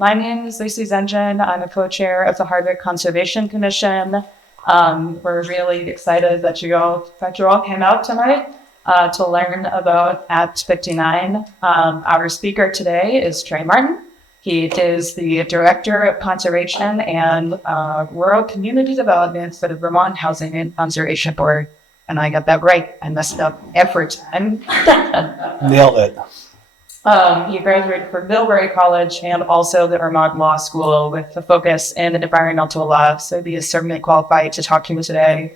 My name is Lucy Zengen. I'm a co-chair of the Hardwick Conservation Commission. We're really excited that you all came out tonight to learn about Act 59. Our speaker today is Trey Martin. He is the Director of Conservation and Rural Community Development for the Vermont Housing and Conservation Board. And I got that right. I messed up every time. Nailed it. He graduated from Millbury College and also the Vermont Law School with a focus in environmental law. So he is certainly qualified to talk to you today.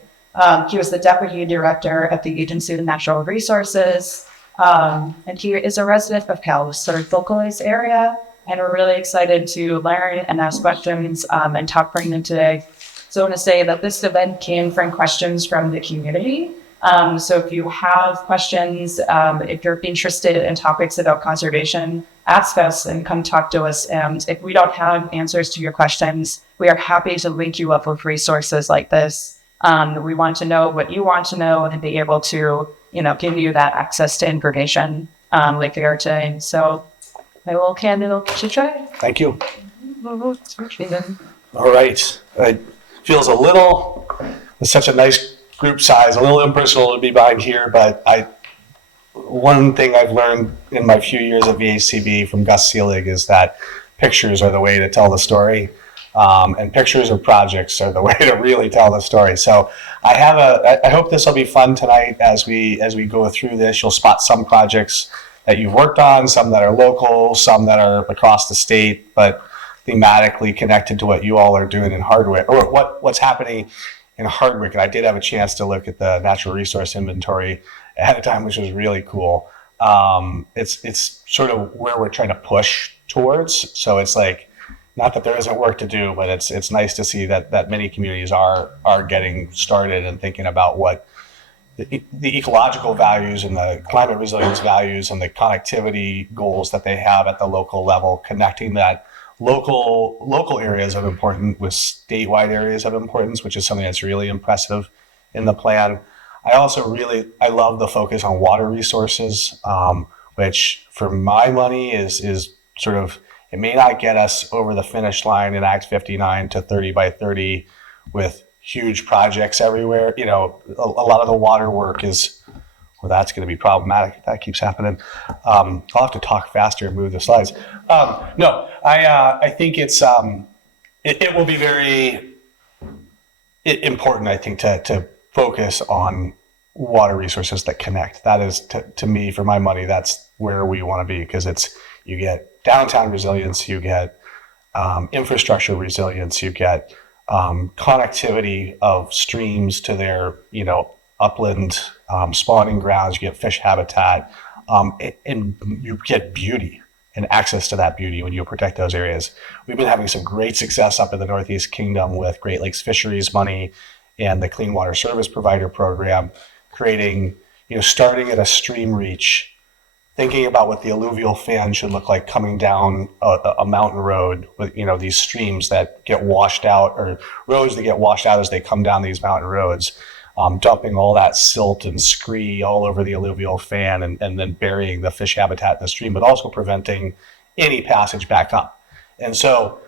He was the Deputy Director at the Agency of Natural Resources. And he is a resident of Cal's sort of localized area. And we're really excited to learn and ask questions and talk from them today. So I want to say that this event came from questions from the community. So if you have questions, if you're interested in topics about conservation, ask us and come talk to us. And if we don't have answers to your questions, we are happy to link you up with resources like this. We want to know what you want to know and be able to, give you that access to information like we are today. So I will hand it over to Trey. Thank you. All right. It feels a little, with such a nice group size, a little impersonal to be behind here, but one thing I've learned in my few years at VHCB from Gus Seelig is that pictures are the way to tell the story, and pictures of projects are the way to really tell the story. So I hope this will be fun tonight as we go through this. You'll spot some projects that you've worked on, some that are local, some that are across the state, but thematically connected to what you all are doing in Hardwick, or what's happening in Hardwick. And I did have a chance to look at the natural resource inventory ahead of time, which was really cool. It's sort of where we're trying to push towards. So it's like, not that there isn't work to do, but it's nice to see that many communities are getting started and thinking about what the ecological values and the climate resilience values and the connectivity goals that they have at the local level, connecting that local areas of importance with statewide areas of importance, which is something that's really impressive in the plan. I love the focus on water resources, which for my money is sort of, it may not get us over the finish line in Act 59 to 30 by 30 with huge projects everywhere. A lot of the water work is, well, that's going to be problematic if that keeps happening. I'll have to talk faster and move the slides. I think it will be very important, I think, to focus on water resources that connect. That is, to me, for my money, that's where we want to be, because you get downtown resilience, you get infrastructure resilience, you get connectivity of streams to their, upland spawning grounds, you get fish habitat, and you get beauty and access to that beauty when you protect those areas. We've been having some great success up in the Northeast Kingdom with Great Lakes Fisheries money and the Clean Water Service Provider Program, creating, starting at a stream reach, thinking about what the alluvial fan should look like coming down a mountain road with, these streams that get washed out, or roads that get washed out as they come down these mountain roads, dumping all that silt and scree all over the alluvial fan and then burying the fish habitat in the stream, but also preventing any passage back up. And so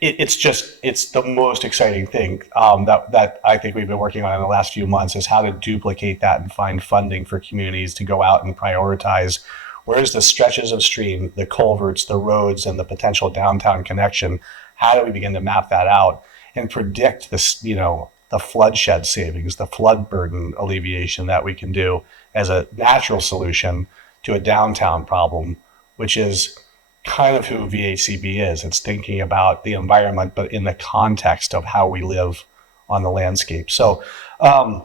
it's the most exciting thing that I think we've been working on in the last few months, is how to duplicate that and find funding for communities to go out and prioritize where's the stretches of stream, the culverts, the roads, and the potential downtown connection. How do we begin to map that out and predict this, the flood shed savings, the flood burden alleviation that we can do as a natural solution to a downtown problem, which is kind of who VHCB is. It's thinking about the environment, but in the context of how we live on the landscape. So I'm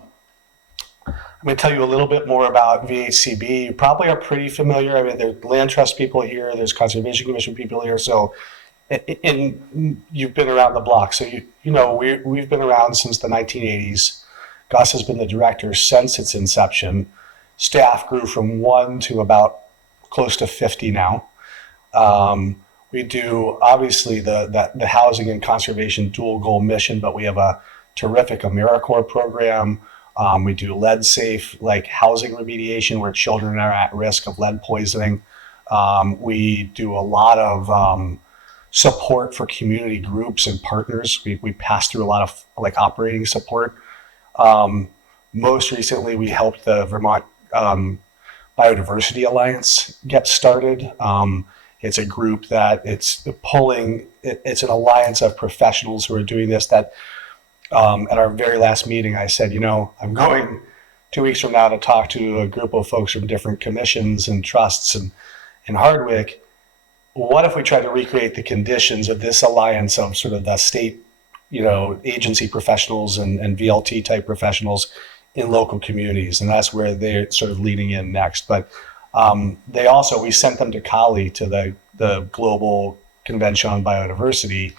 going to tell you a little bit more about VHCB. You probably are pretty familiar. I mean, there's land trust people here, there's conservation commission people here. So, and you've been around the block. So, we've been around since the 1980s. Gus has been the director since its inception. Staff grew from 1 to about close to 50 now. We do obviously the housing and conservation dual goal mission, but we have a terrific AmeriCorps program. We do lead safe, like housing remediation where children are at risk of lead poisoning. We do a lot of support for community groups and partners. We pass through a lot of like operating support. Most recently, we helped the Vermont Biodiversity Alliance get started. It's a group that it's an alliance of professionals who are doing this. That at our very last meeting, I said, I'm going 2 weeks from now to talk to a group of folks from different commissions and trusts and in Hardwick. What if we try to recreate the conditions of this alliance of sort of the state, agency professionals and VLT type professionals in local communities? And that's where they're sort of leading in next. But we sent them to Cali to the Global Convention on Biodiversity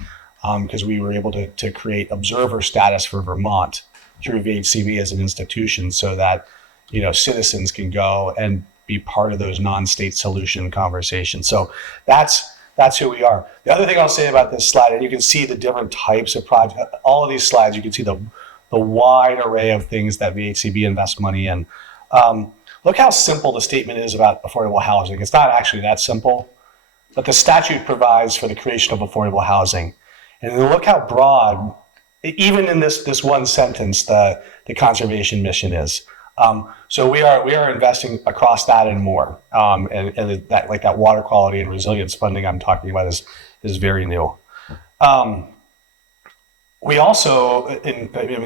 because we were able to create observer status for Vermont through VHCB as an institution so that, citizens can go and be part of those non-state solution conversations. So that's who we are. The other thing I'll say about this slide, and you can see the different types of projects, all of these slides, you can see the wide array of things that VHCB invests money in. Look how simple the statement is about affordable housing. It's not actually that simple, but the statute provides for the creation of affordable housing. And look how broad, even in this one sentence, the conservation mission is. So we are investing across that and more. And that water quality and resilience funding I'm talking about is very new. We also,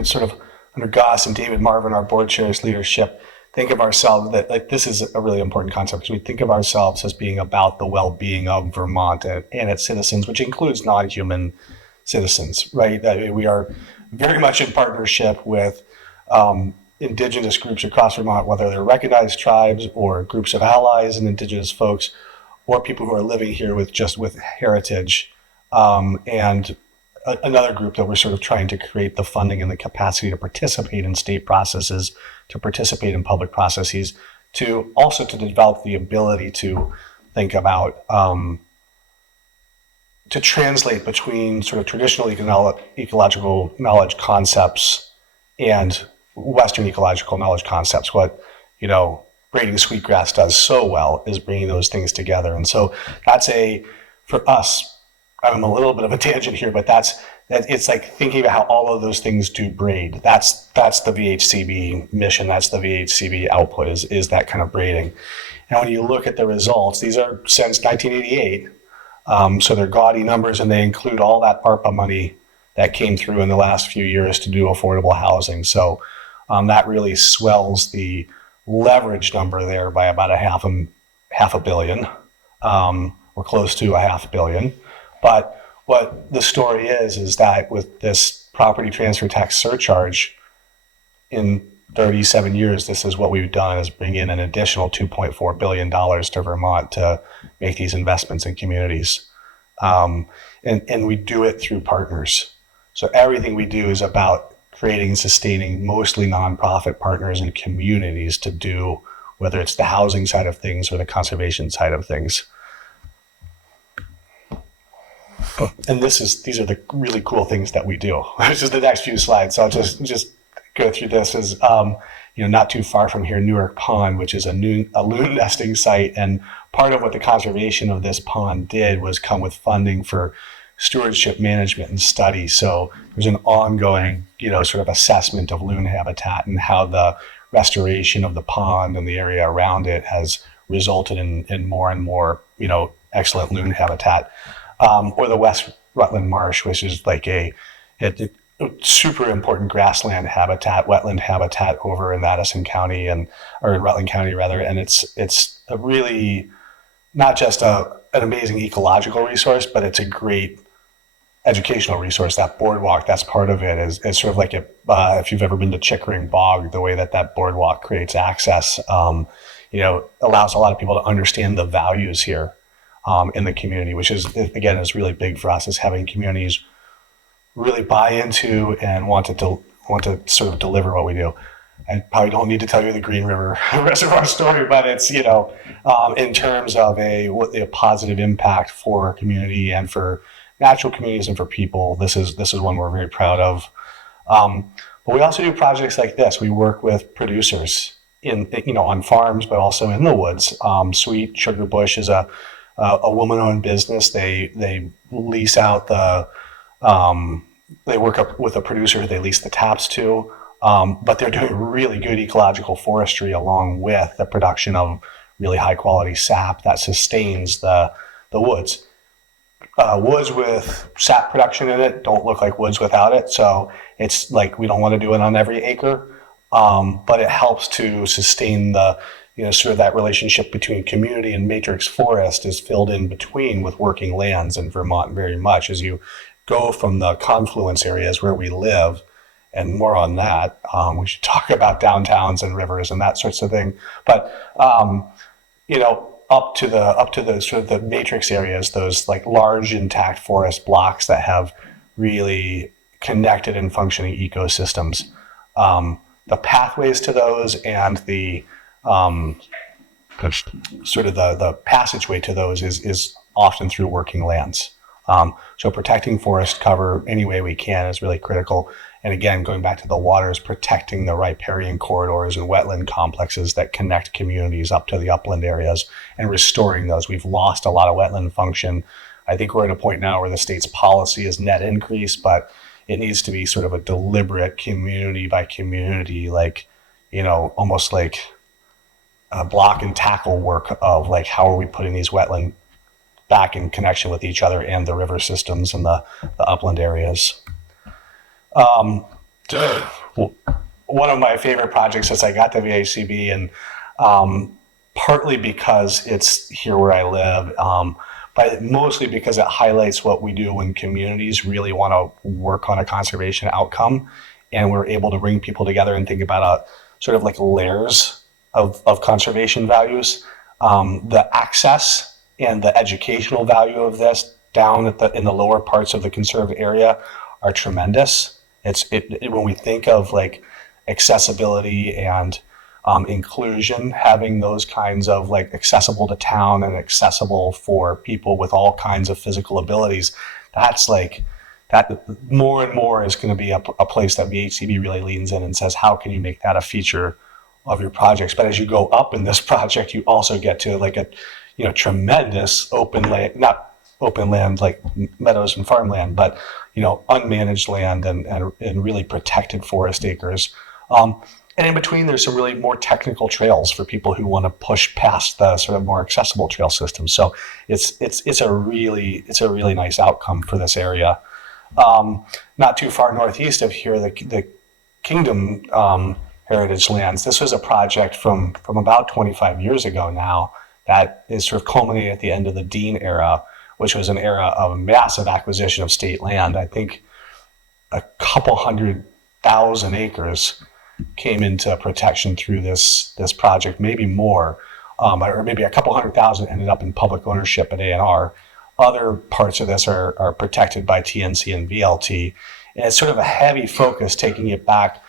sort of under Gus and David Marvin, our board chair's leadership, think of ourselves that this is a really important concept because we think of ourselves as being about the well-being of Vermont and its citizens, which includes non-human citizens, right? We are very much in partnership with Indigenous groups across Vermont, whether they're recognized tribes or groups of allies and Indigenous folks, or people who are living here with heritage, and another group that we're sort of trying to create the funding and the capacity to participate in state processes, to participate in public processes, to develop the ability to think about, to translate between sort of traditional ecological knowledge concepts and Western ecological knowledge concepts. What, Braiding Sweetgrass does so well is bringing those things together. And so for us, I'm a little bit of a tangent here, but it's like thinking about how all of those things do braid. That's the VHCB mission. That's the VHCB output is that kind of braiding. And when you look at the results, these are since 1988. So they're gaudy numbers, and they include all that ARPA money that came through in the last few years to do affordable housing. So that really swells the leverage number there by about half a billion, or close to $500 million. But what the story is that with this property transfer tax surcharge, in 37 years, this is what we've done, is bring in an additional $2.4 billion to Vermont to make these investments in communities. And we do it through partners. So everything we do is about creating and sustaining mostly nonprofit partners and communities to do, whether it's the housing side of things or the conservation side of things. And these are the really cool things that we do. This is the next few slides. So I'll just go through this. Is not too far from here, Newark Pond, which is a loon nesting site. And part of what the conservation of this pond did was come with funding for stewardship management and study. So there's an ongoing, sort of assessment of loon habitat and how the restoration of the pond and the area around it has resulted in more and more, excellent loon habitat. Or the West Rutland Marsh, which is like a super important grassland habitat, wetland habitat over in Madison County or in Rutland County rather. And it's a really not just an amazing ecological resource, but it's a great educational resource. That boardwalk, that's part of it, is sort of like if you've ever been to Chickering Bog, the way that boardwalk creates access, allows a lot of people to understand the values here in the community, which is really big for us, is having communities really buy into and want to sort of deliver what we do. I probably don't need to tell you the Green River Reservoir story, but it's, in terms of a positive impact for our community and for natural communities and for people, this is one we're very proud of. But we also do projects like this. We work with producers on farms, but also in the woods. Sweet Sugar Bush is a a woman-owned business. They lease out they work up with a producer who they lease the taps to, but they're doing really good ecological forestry along with the production of really high quality sap that sustains the woods. Woods with sap production in it don't look like woods without it. So it's like we don't want to do it on every acre, but it helps to sustain the, sort of that relationship between community and matrix forest is filled in between with working lands in Vermont very much as you go from the confluence areas where we live, and more on that. We should talk about downtowns and rivers and that sorts of thing. But up to the sort of the matrix areas, those like large intact forest blocks that have really connected and functioning ecosystems. The pathways to those and the sort of the passageway to those is often through working lands. So protecting forest cover any way we can is really critical. And again, going back to the waters, protecting the riparian corridors and wetland complexes that connect communities up to the upland areas and restoring those. We've lost a lot of wetland function. I think we're at a point now where the state's policy is net increase, but it needs to be sort of a deliberate community by community, like, almost like a block and tackle work of like, how are we putting these wetland back in connection with each other and the river systems and the upland areas. One of my favorite projects since I got to VACB, and partly because it's here where I live, but mostly because it highlights what we do when communities really want to work on a conservation outcome, and we're able to bring people together and think about sort of like layers of conservation values. The access and the educational value of this down in the lower parts of the conserved area are tremendous. When we think of like accessibility and inclusion, having those kinds of like accessible to town and accessible for people with all kinds of physical abilities, that's like that more and more is going to be a place that VHCB really leans in and says, how can you make that a feature of your projects? But as you go up in this project, you also get to like a tremendous open land, not open land like meadows and farmland, but unmanaged land and really protected forest acres. And in between, there's some really more technical trails for people who want to push past the sort of more accessible trail systems. So it's a really nice outcome for this area. Not too far northeast of here, the Kingdom Heritage Lands. This was a project from about 25 years ago now that is sort of culminating at the end of the Dean era, which was an era of massive acquisition of state land. I think a couple 100,000 acres came into protection through this project, maybe more, or maybe a couple 100,000 ended up in public ownership at A&R. Other parts of this are protected by TNC and VLT. And it's sort of a heavy focus taking it back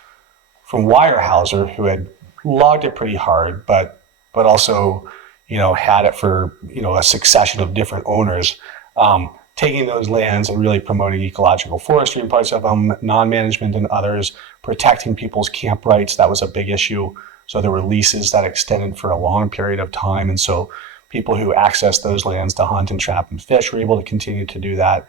from Weyerhaeuser, who had logged it pretty hard, but also had it for a succession of different owners, taking those lands and really promoting ecological forestry in parts of them, non-management in others, protecting people's camp rights. That was a big issue. So there were leases that extended for a long period of time, and so people who accessed those lands to hunt and trap and fish were able to continue to do that.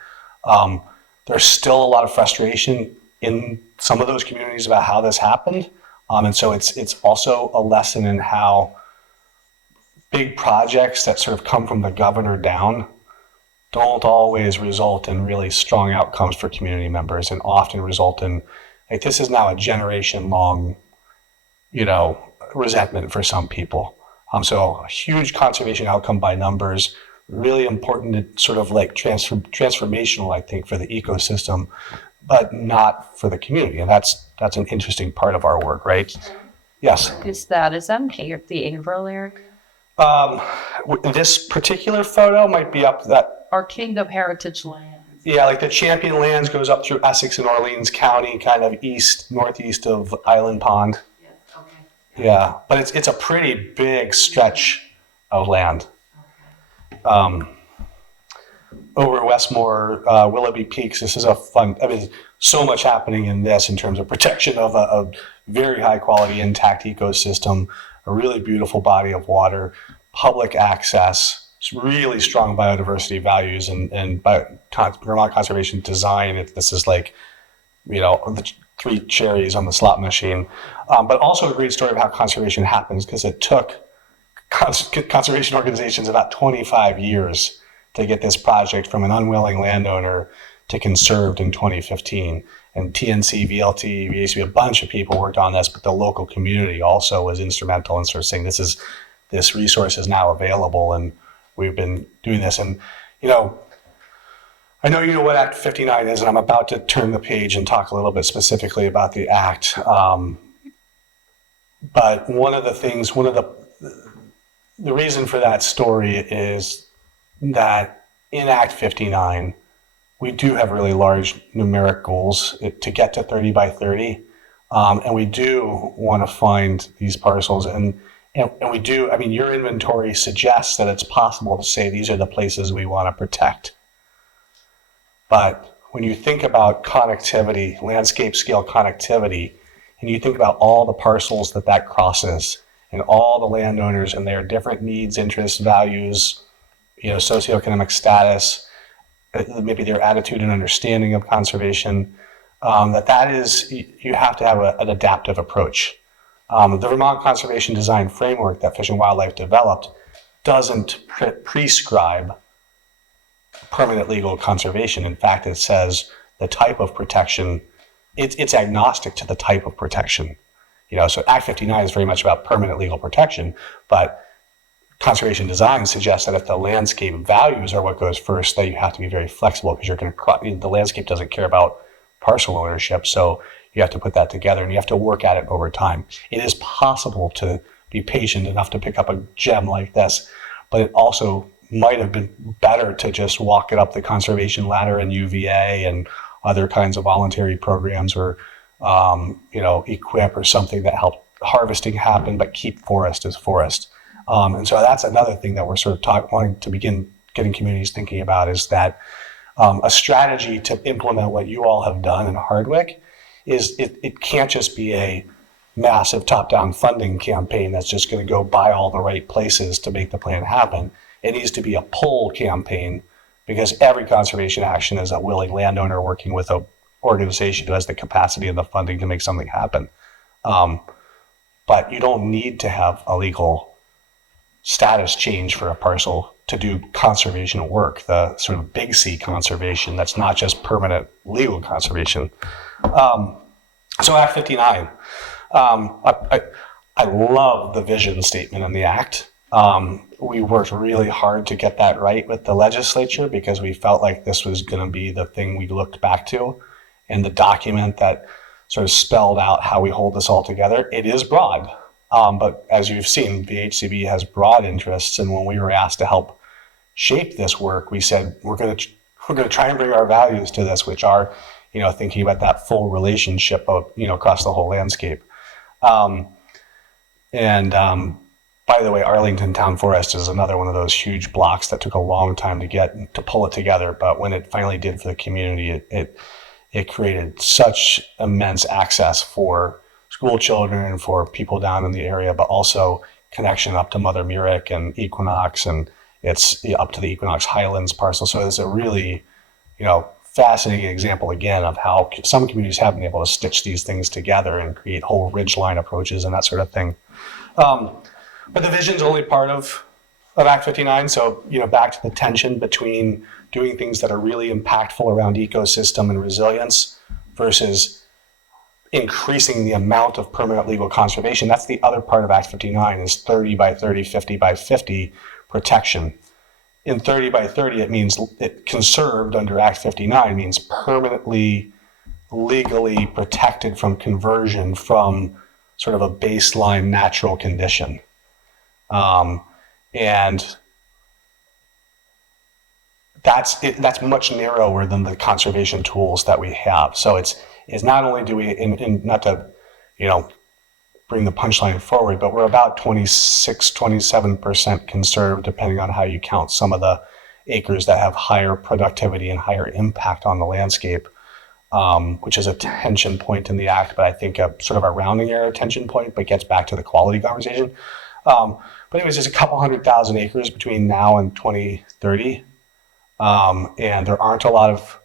There's still a lot of frustration in some of those communities about how this happened, and so it's also a lesson in how big projects that sort of come from the governor down don't always result in really strong outcomes for community members, and often result in, like, this is now a generation long, resentment for some people. So a huge conservation outcome by numbers, really important, sort of like transformational, I think, for the ecosystem, but not for the community. And that's an interesting part of our work, right? Yes. Is that the Averill area? This particular photo might be up that. Or Kingdom Heritage Land? Yeah, like the Champion Lands goes up through Essex and Orleans County, kind of northeast of Island Pond. Yes, okay. Yeah, but it's a pretty big stretch of land. Over Westmore, Willoughby Peaks, this is so much happening in this in terms of protection of a very high quality intact ecosystem, a really beautiful body of water, public access, really strong biodiversity values and Vermont conservation design. This is like, the three cherries on the slot machine, but also a great story of how conservation happens, because it took conservation organizations about 25 years to get this project from an unwilling landowner to conserved in 2015. And TNC, VLT, VACB, a bunch of people worked on this, but the local community also was instrumental in sort of saying this resource is now available, and we've been doing this. And, I know you know what Act 59 is, and I'm about to turn the page and talk a little bit specifically about the Act. But the reason for that story is that in Act 59, we do have really large numeric goals to get to 30 by 30. And we do want to find these parcels. And we do, your inventory suggests that it's possible to say these are the places we want to protect. But when you think about connectivity, landscape scale connectivity, and you think about all the parcels that crosses, and all the landowners and their different needs, interests, values, socioeconomic status, maybe their attitude and understanding of conservation, that is, you have to have an adaptive approach. The Vermont Conservation Design Framework that Fish and Wildlife developed doesn't prescribe permanent legal conservation. In fact, it says the type of protection, it's agnostic to the type of protection. So Act 59 is very much about permanent legal protection, but conservation design suggests that if the landscape values are what goes first, that you have to be very flexible, because the landscape doesn't care about parcel ownership. So you have to put that together, and you have to work at it over time. It is possible to be patient enough to pick up a gem like this, but it also might have been better to just walk it up the conservation ladder in UVA and other kinds of voluntary programs, or EQIP or something that helped harvesting happen, but keep forest as forest. And so that's another thing that we're sort of wanting to begin getting communities thinking about, is that a strategy to implement what you all have done in Hardwick is it can't just be a massive top-down funding campaign that's just going to go buy all the right places to make the plan happen. It needs to be a pull campaign, because every conservation action is a willing landowner working with an organization who has the capacity and the funding to make something happen. But you don't need to have a legal status change for a parcel to do conservation work, the sort of big C conservation that's not just permanent legal conservation. So Act 59, I love the vision statement in the Act. We worked really hard to get that right with the legislature, because we felt like this was going to be the thing we looked back to, and the document that sort of spelled out how we hold this all together. It is broad, but as you've seen, the HCB has broad interests, and when we were asked to help shape this work, we said we're going to try and bring our values to this, which are, thinking about that full relationship of, across the whole landscape. By the way, Arlington Town Forest is another one of those huge blocks that took a long time to pull it together. But when it finally did for the community, it created such immense access for school children and for people down in the area, but also connection up to Mother Murick and Equinox, and it's up to the Equinox Highlands parcel. So it's a really, fascinating example again of how some communities have been able to stitch these things together and create whole ridgeline approaches and that sort of thing. But the vision's only part of Act 59. So, back to the tension between doing things that are really impactful around ecosystem and resilience versus increasing the amount of permanent legal conservation. That's the other part of Act 59, is 30 by 30, 50 by 50 protection. In 30 by 30, it means conserved under Act 59 means permanently legally protected from conversion from sort of a baseline natural condition. And that's much narrower than the conservation tools that we have. So it's not only do we, not to, bring the punchline forward, but we're about 26, 27% conserved, depending on how you count some of the acres that have higher productivity and higher impact on the landscape, which is a tension point in the Act, but I think a sort of a rounding error tension point, but gets back to the quality conversation. But anyways, there's a couple 100,000 acres between now and 2030. And there aren't a lot of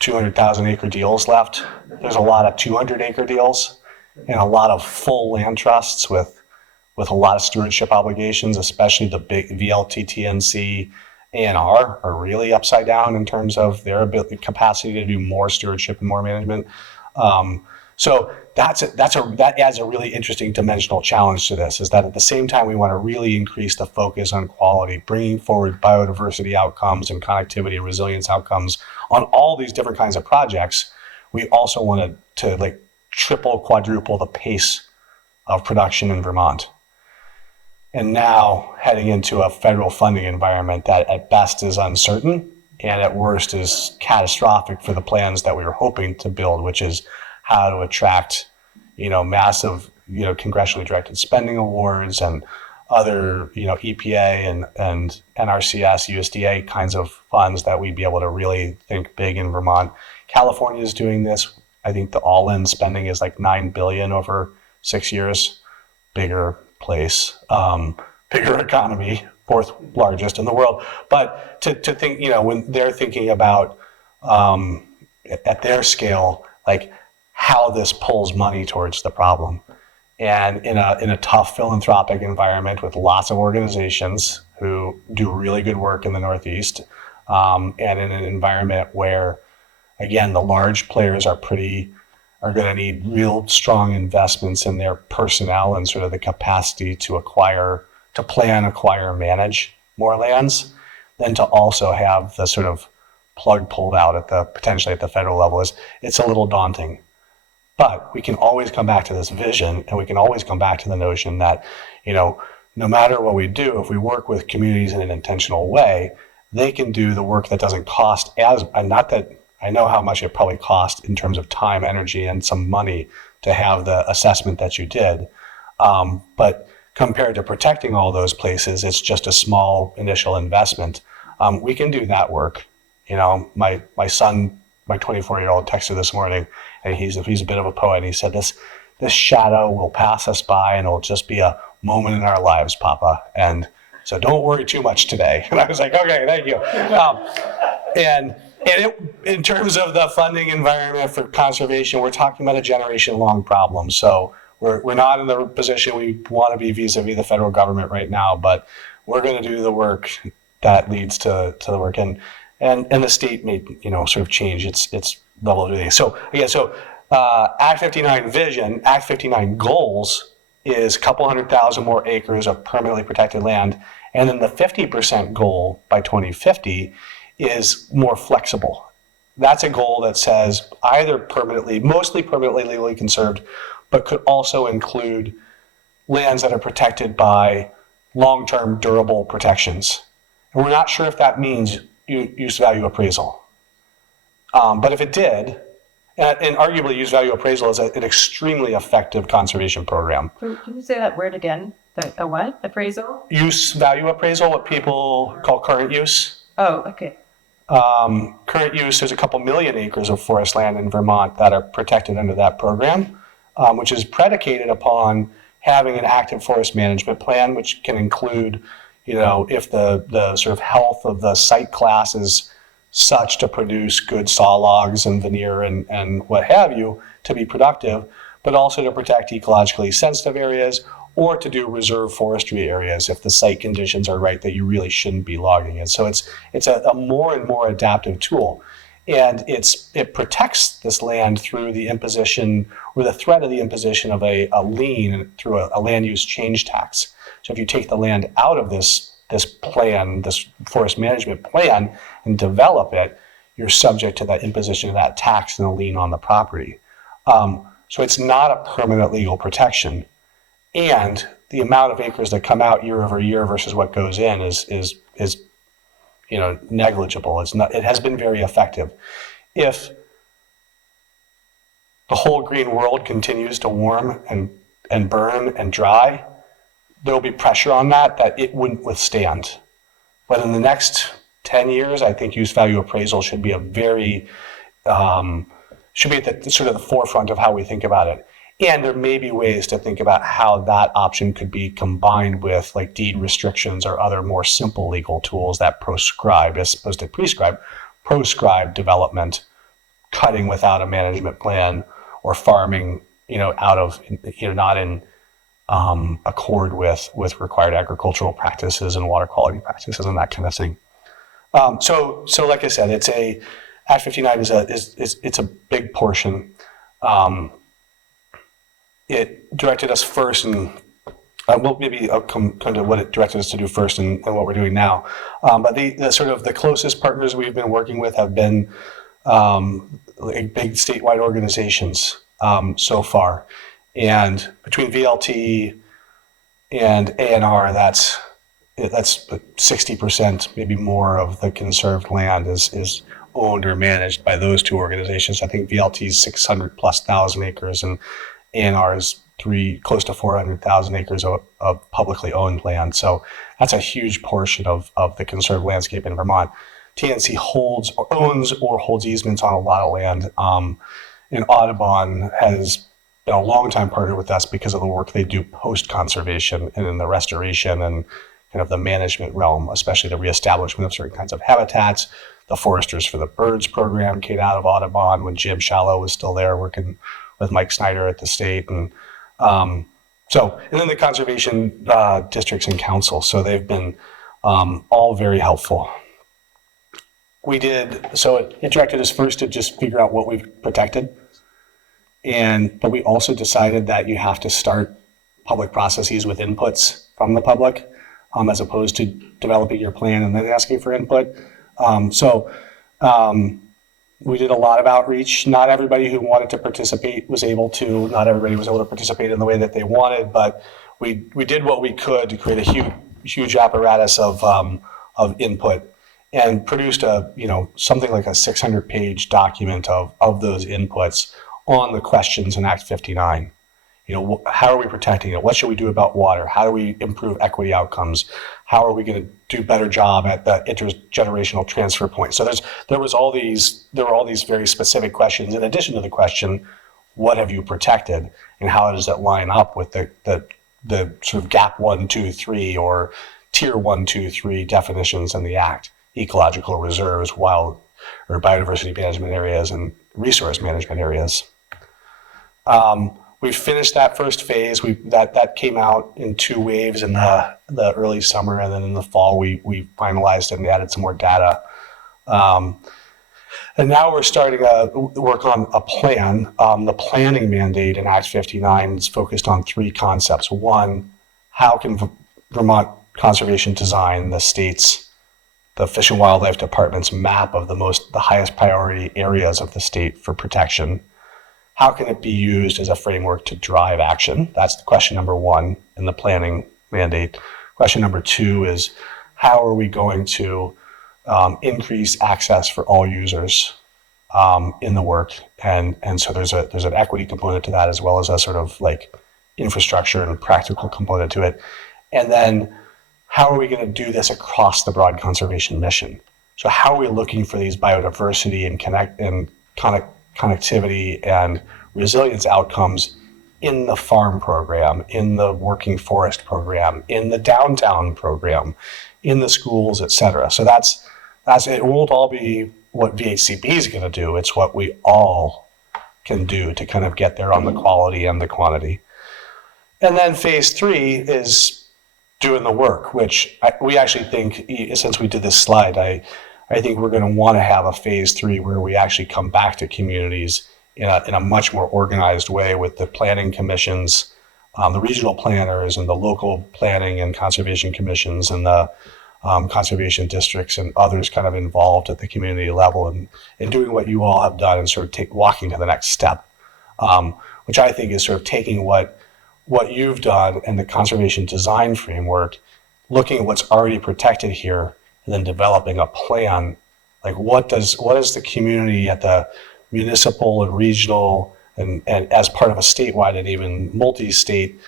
200,000 acre deals left. There's a lot of 200 acre deals and a lot of full land trusts with a lot of stewardship obligations, especially the big VLT, TNC, ANR are really upside down in terms of their ability, capacity to do more stewardship and more management. So that adds a really interesting dimensional challenge to this, is that at the same time we want to really increase the focus on quality, bringing forward biodiversity outcomes and connectivity and resilience outcomes on all these different kinds of projects. We also wanted to like triple, quadruple the pace of production in Vermont. And now heading into a federal funding environment that at best is uncertain and at worst is catastrophic for the plans that we were hoping to build, which is how to attract, massive, congressionally directed spending awards and other, EPA and NRCS, USDA kinds of funds that we'd be able to really think big in Vermont. California is doing this. I think the all-in spending is like $9 billion over 6 years. Bigger place, bigger economy, fourth largest in the world. But to think, when they're thinking about at their scale, like how this pulls money towards the problem, and in a tough philanthropic environment with lots of organizations who do really good work in the Northeast, and in an environment where, again, the large players are going to need real strong investments in their personnel and sort of the capacity to plan, acquire, manage more lands, then to also have the sort of plug pulled out potentially at the federal level it's a little daunting. But we can always come back to this vision, and we can always come back to the notion that, no matter what we do, if we work with communities in an intentional way, they can do the work that doesn't cost not that I know how much it probably cost in terms of time, energy, and some money to have the assessment that you did. But compared to protecting all those places, it's just a small initial investment. We can do that work. My son, my 24-year-old, texted this morning, and he's a bit of a poet. He said, "This shadow will pass us by, and it'll just be a moment in our lives, Papa. And so don't worry too much today." And I was like, "Okay, thank you." In terms of the funding environment for conservation, we're talking about a generation-long problem. So we're not in the position we want to be vis-a-vis the federal government right now, but we're going to do the work that leads to the work. And the state may, sort of change its level of doing. So again, Act 59 vision, Act 59 goals is a couple 100,000 more acres of permanently protected land. And then the 50% goal by 2050 is more flexible. That's a goal that says either mostly permanently legally conserved, but could also include lands that are protected by long-term durable protections. And we're not sure if that means use value appraisal. But if it did, and arguably use value appraisal is an extremely effective conservation program. Can you say that word again? The what? Appraisal? Use value appraisal, what people call current use. Oh, okay. Current use, there's a couple million acres of forest land in Vermont that are protected under that program, which is predicated upon having an active forest management plan, which can include, if the sort of health of the site class is such to produce good saw logs and veneer and what have you to be productive, but also to protect ecologically sensitive areas or to do reserve forestry areas if the site conditions are right that you really shouldn't be logging it. So it's a more and more adaptive tool. And it protects this land through the imposition or the threat of the imposition of a lien through a land use change tax. So if you take the land out of this plan, this forest management plan, and develop it, you're subject to that imposition of that tax and a lien on the property. So it's not a permanent legal protection. And the amount of acres that come out year over year versus what goes in is negligible. It has been very effective. If the whole green world continues to warm and burn and dry, there'll be pressure on that it wouldn't withstand. But in the next 10 years, I think use value appraisal should be should be at the sort of the forefront of how we think about it. And there may be ways to think about how that option could be combined with like deed restrictions or other more simple legal tools that proscribe, as opposed to proscribe development, cutting without a management plan, or farming, out of, not in accord with required agricultural practices and water quality practices and that kind of thing. So like I said, Act 59 it's a big portion. It directed us first, and I'll come to what it directed us to do first and what we're doing now. But the sort of the closest partners we've been working with have been big statewide organizations so far, and between VLT and ANR, that's 60%, maybe more, of the conserved land is owned or managed by those two organizations. I think VLT is 600,000+ acres, and ANR is close to 400,000 acres of publicly owned land. So that's a huge portion of the conserved landscape in Vermont. TNC owns or holds easements on a lot of land. And Audubon has been a long-time partner with us because of the work they do post-conservation and in the restoration and kind of the management realm, especially the reestablishment of certain kinds of habitats. The Foresters for the Birds program came out of Audubon when Jim Shallow was still there working with Mike Snyder at the state. And and then the conservation districts and councils. So they've been all very helpful. So it directed us first to just figure out what we've protected. But we also decided that you have to start public processes with inputs from the public, as opposed to developing your plan and then asking for input. We did a lot of outreach. Not everybody who wanted to participate was able to. Not everybody was able to participate in the way that they wanted, but we did what we could to create a huge apparatus of input, and produced something like a 600-page document of those inputs on the questions in Act 59. How are we protecting it? What should we do about water? How do we improve equity outcomes? How are we going to do a better job at the intergenerational transfer point? So there were all these very specific questions in addition to the question, what have you protected, and how does that line up with the sort of GAP 1, 2, 3 or Tier 1, 2, 3 definitions in the Act: ecological reserves, wild or biodiversity management areas, and resource management areas. We finished that first phase. That came out in 2 waves in the early summer, and then in the fall we finalized it and added some more data. And now we're starting to work on a plan. The planning mandate in Act 59 is focused on 3 concepts. One, how can Vermont Conservation Design, the Fish and Wildlife Department's map of the highest priority areas of the state for protection? How can it be used as a framework to drive action? That's question number 1 in the planning mandate. Question number 2 is, how are we going to increase access for all users in the work? And so there's an equity component to that, as well as a sort of like infrastructure and practical component to it. And then, how are we going to do this across the broad conservation mission? So how are we looking for these biodiversity and connectivity and resilience outcomes in the farm program, in the working forest program, in the downtown program, in the schools, et cetera? So that's it. Won't all be what VHCB is going to do. It's what we all can do to kind of get there on the quality and the quantity. And then phase 3 is doing the work, which we actually think, since we did this slide, I think we're going to want to have a phase 3 where we actually come back to communities in a much more organized way, with the planning commissions, the regional planners, and the local planning and conservation commissions, and the conservation districts and others kind of involved at the community level, and doing what you all have done and sort of walking to the next step, which I think is sort of taking what you've done and the conservation design framework, looking at what's already protected here, and then developing a plan. Like, what is the community at the municipal and regional and as part of a statewide and even multi-state,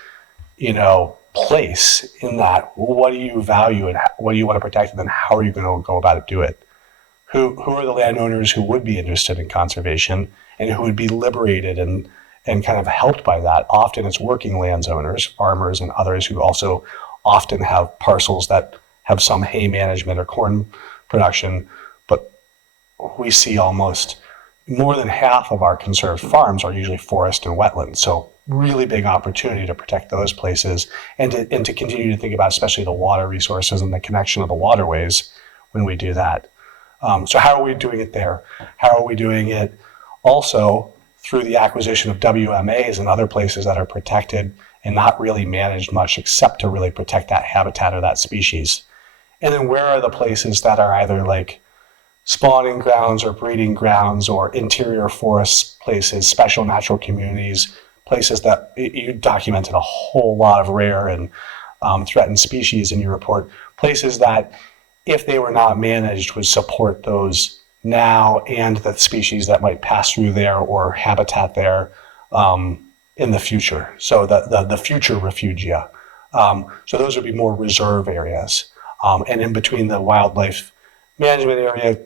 place in that? What do you value and what do you want to protect, and then how are you going to go about it, do it? Who are the landowners who would be interested in conservation and who would be liberated and and kind of helped by that. Often it's working landowners, farmers, and others who also often have parcels that have some hay management or corn production. But we see almost more than half of our conserved farms are usually forest and wetlands. So really big opportunity to protect those places and to continue to think about especially the water resources and the connection of the waterways when we do that. So how are we doing it there? How are we doing it also through the acquisition of WMAs and other places that are protected and not really managed much except to really protect that habitat or that species? And then where are the places that are either like spawning grounds or breeding grounds or interior forest places, special natural communities, places that you documented a whole lot of rare and threatened species in your report, places that if they were not managed would support those now and the species that might pass through there or habitat there in the future. So the future refugia. So those would be more reserve areas. And in between the wildlife management area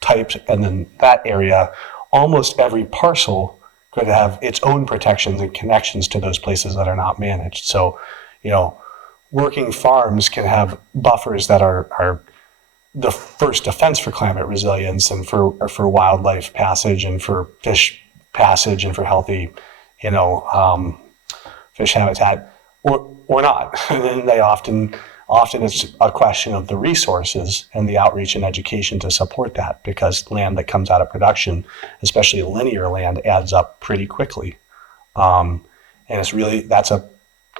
types and then that area, almost every parcel could have its own protections and connections to those places that are not managed. So, working farms can have buffers that are the first defense for climate resilience and for wildlife passage and for fish passage and for healthy, fish habitat, or not. And then they often it's a question of the resources and the outreach and education to support that, because land that comes out of production, especially linear land, adds up pretty quickly. And it's really, that's a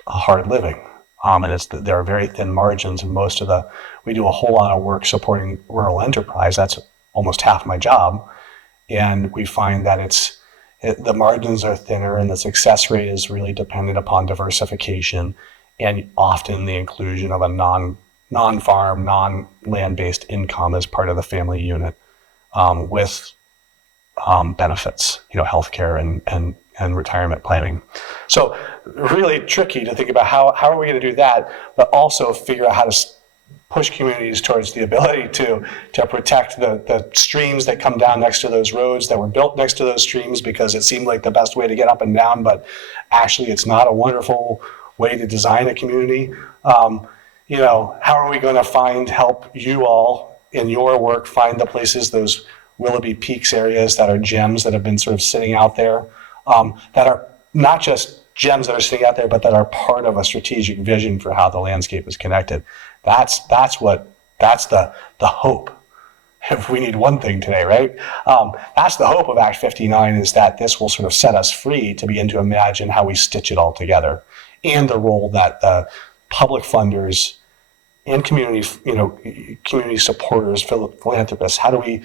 hard living. And there are very thin margins, and we do a whole lot of work supporting rural enterprise. That's almost half my job. And we find that the margins are thinner and the success rate is really dependent upon diversification and often the inclusion of a non-farm, non-land-based income as part of the family unit with benefits, healthcare and retirement planning. So really tricky to think about how are we going to do that, but also figure out how to push communities towards the ability to protect the streams that come down next to those roads that were built next to those streams because it seemed like the best way to get up and down, but actually it's not a wonderful way to design a community. How are we going to help you all in your work find the places, those Willoughby Peaks areas that are gems that have been sort of sitting out there, that are not just gems that are sitting out there, but that are part of a strategic vision for how the landscape is connected. That's the hope. If we need one thing today, right? That's the hope of Act 59, is that this will sort of set us free to begin to imagine how we stitch it all together, and the role that the public funders and community supporters, philanthropists, how do we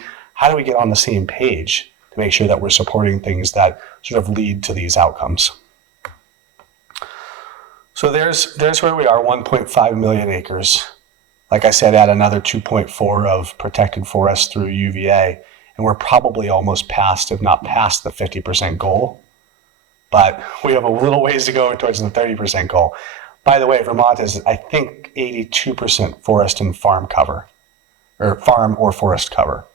get on the same page to make sure that we're supporting things that sort of lead to these outcomes? So there's where we are, 1.5 million acres. Like I said, add another 2.4 of protected forests through UVA, and we're probably almost past, if not past, the 50% goal. But we have a little ways to go towards the 30% goal. By the way, Vermont is, I think, 82% forest and farm cover, or farm or forest cover.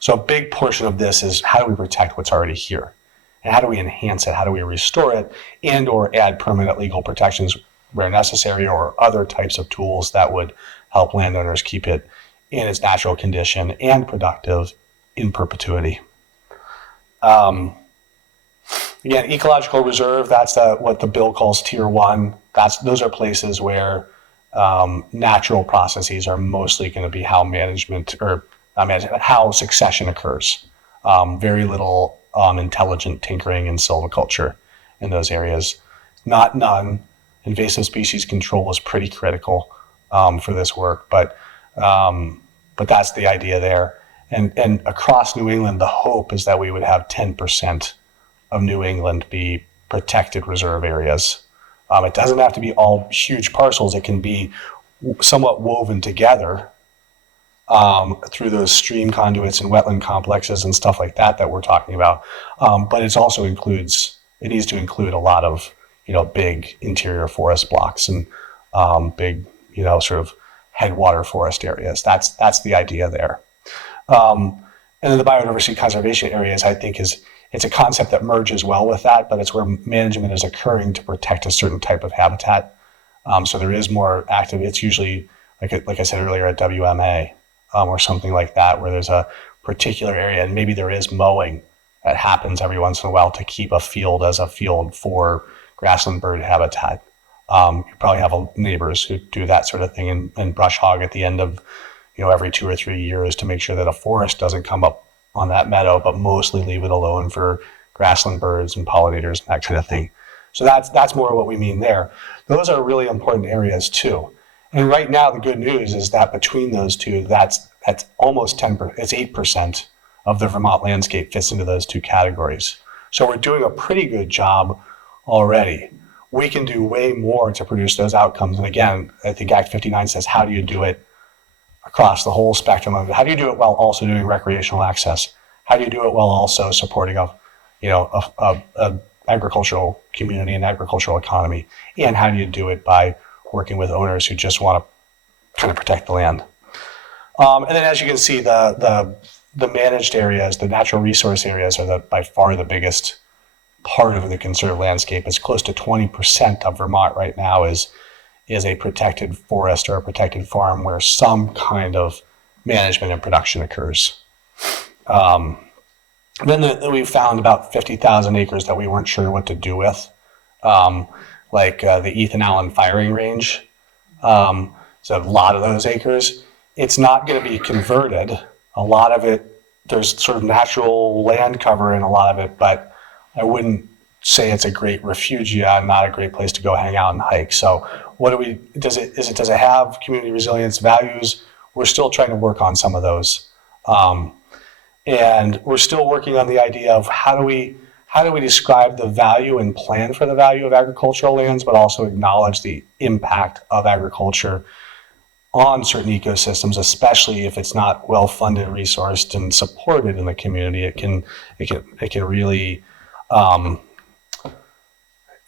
So a big portion of this is how do we protect what's already here? And how do we enhance it? How do we restore it and or add permanent legal protections where necessary, or other types of tools that would help landowners keep it in its natural condition and productive in perpetuity. Again, ecological reserve, that's what the bill calls tier 1. Those are places where natural processes are mostly going to be how how succession occurs. Very little intelligent tinkering and silviculture in those areas. Not none. Invasive species control is pretty critical for this work, but that's the idea there. And across New England, the hope is that we would have 10% of New England be protected reserve areas. It doesn't have to be all huge parcels. It can be somewhat woven together through those stream conduits and wetland complexes and stuff like that we're talking about. But it needs to include a lot of, big interior forest blocks and big, sort of headwater forest areas. That's the idea there. And then the biodiversity conservation areas, I think, is it's a concept that merges well with that, but it's where management is occurring to protect a certain type of habitat. So there is more active. It's usually like I said earlier, a WMA or something like that, where there's a particular area, and maybe there is mowing that happens every once in a while to keep a field as a field for grassland bird habitat. You probably have neighbors who do that sort of thing and brush hog at the end of, every 2 or 3 years to make sure that a forest doesn't come up on that meadow, but mostly leave it alone for grassland birds and pollinators and that kind of thing. So that's more what we mean there. Those are really important areas too. And right now, the good news is that between those two, that's almost 10%. It's 8% of the Vermont landscape fits into those two categories. So we're doing a pretty good job already. We can do way more to produce those outcomes. And again, I think Act 59 says, how do you do it across the whole spectrum of it? How do you do it while also doing recreational access? How do you do it while also supporting a agricultural community and agricultural economy? And how do you do it by working with owners who just want to kind of protect the land? And then, as you can see, the managed areas, the natural resource areas, are by far the biggest part of the conserved landscape. It's close to 20% of Vermont right now is a protected forest or a protected farm where some kind of management and production occurs. Then we found about 50,000 acres that we weren't sure what to do with, like the Ethan Allen firing range. So a lot of those acres, it's not going to be converted. A lot of it, there's sort of natural land cover in a lot of it, but I wouldn't say it's a great refugia, not a great place to go hang out and hike. So does it have community resilience values? We're still trying to work on some of those. And we're still working on the idea of how do we describe the value and plan for the value of agricultural lands, but also acknowledge the impact of agriculture on certain ecosystems, especially if it's not well funded, resourced, and supported in the community. It can really.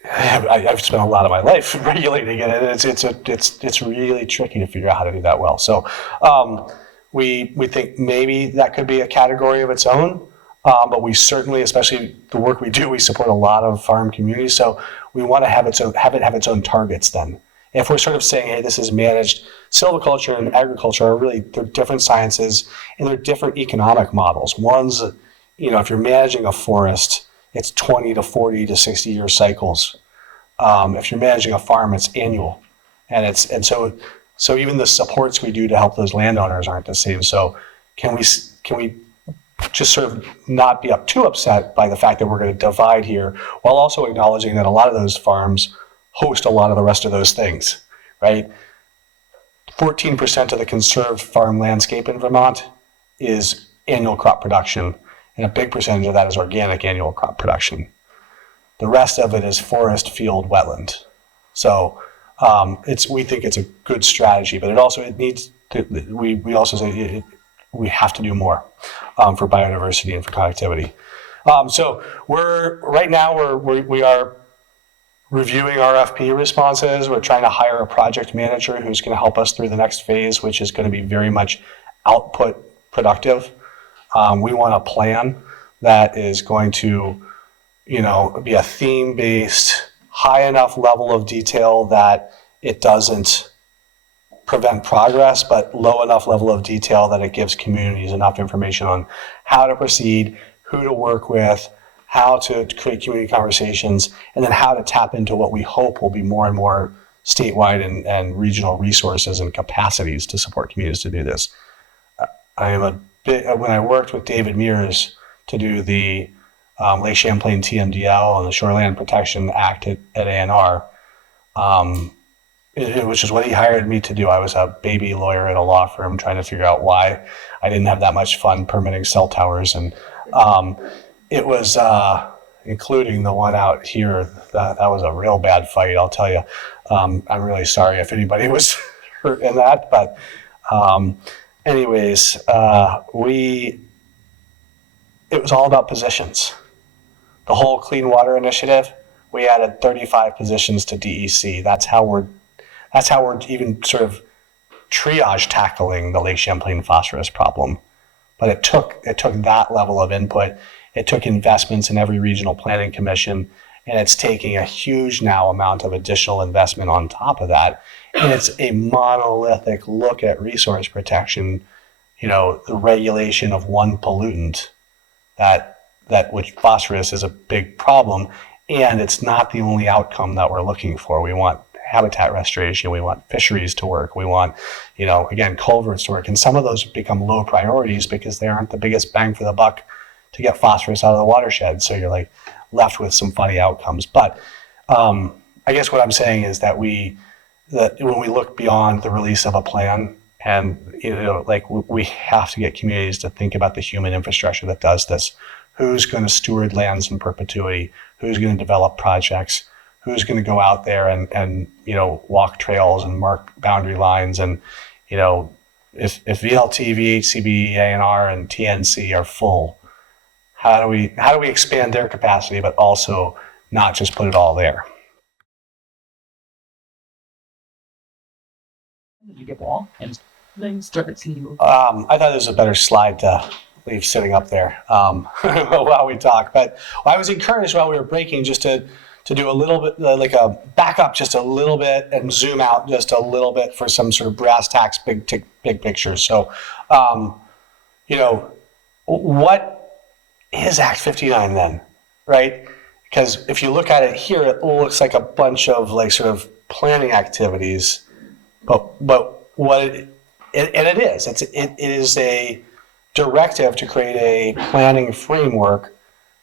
I've spent a lot of my life regulating it, and it's really tricky to figure out how to do that well. So we think maybe that could be a category of its own, but we certainly, especially the work we do, we support a lot of farm communities. So we want to have it have its own targets. Then, if we're sort of saying, hey, this is managed, silviculture and agriculture are really, they're different sciences and they're different economic models. One's, if you're managing a forest, it's 20 to 40 to 60 year cycles. If you're managing a farm, it's annual. And so even the supports we do to help those landowners aren't the same. So can we just sort of not be too upset by the fact that we're going to divide here, while also acknowledging that a lot of those farms host a lot of the rest of those things, right? 14% of the conserved farm landscape in Vermont is annual crop production, and a big percentage of that is organic annual crop production. The rest of it is forest, field, wetland. So we think it's a good strategy, but we also say we have to do more for biodiversity and for connectivity. So we are reviewing RFP responses. We're trying to hire a project manager who's going to help us through the next phase, which is going to be very much output productive. We want a plan that is going to, be a theme-based, high enough level of detail that it doesn't prevent progress, but low enough level of detail that it gives communities enough information on how to proceed, who to work with, how to create community conversations, and then how to tap into what we hope will be more and more statewide and regional resources and capacities to support communities to do this. When I worked with David Mears to do the Lake Champlain TMDL and the Shoreland Protection Act at ANR, which is what he hired me to do. I was a baby lawyer at a law firm trying to figure out why I didn't have that much fun permitting cell towers. And it was, including the one out here, that was a real bad fight, I'll tell you. I'm really sorry if anybody was hurt in that, but anyways, it was all about positions. The whole Clean Water Initiative, we added 35 positions to DEC. That's how we're even sort of triage tackling the Lake Champlain phosphorus problem. But it took that level of input, It took investments in every regional planning commission, and it's taking a huge now amount of additional investment on top of that. And it's a monolithic look at resource protection, the regulation of one pollutant, that which phosphorus is a big problem. And it's not the only outcome that we're looking for. We want habitat restoration. We want fisheries to work. We want, again, culverts to work. And some of those become low priorities because they aren't the biggest bang for the buck to get phosphorus out of the watershed. So you're left with some funny outcomes. But I guess what I'm saying is that when we look beyond the release of a plan, and we have to get communities to think about the human infrastructure that does this. Who's going to steward lands in perpetuity? Who's going to develop projects? Who's going to go out there and walk trails and mark boundary lines? And if VLT, VHCB, ANR, and TNC are full, how do we expand their capacity, but also not just put it all there? You get wall and then start to see. I thought this was a better slide to leave sitting up there while we talk. But I was encouraged while we were breaking just to do a little bit, like a back up just a little bit and zoom out just a little bit for some sort of brass tacks, big pictures. So, what is Act 59 then, right? Because if you look at it here, it looks like a bunch of sort of planning activities, but what it is, it is a directive to create a planning framework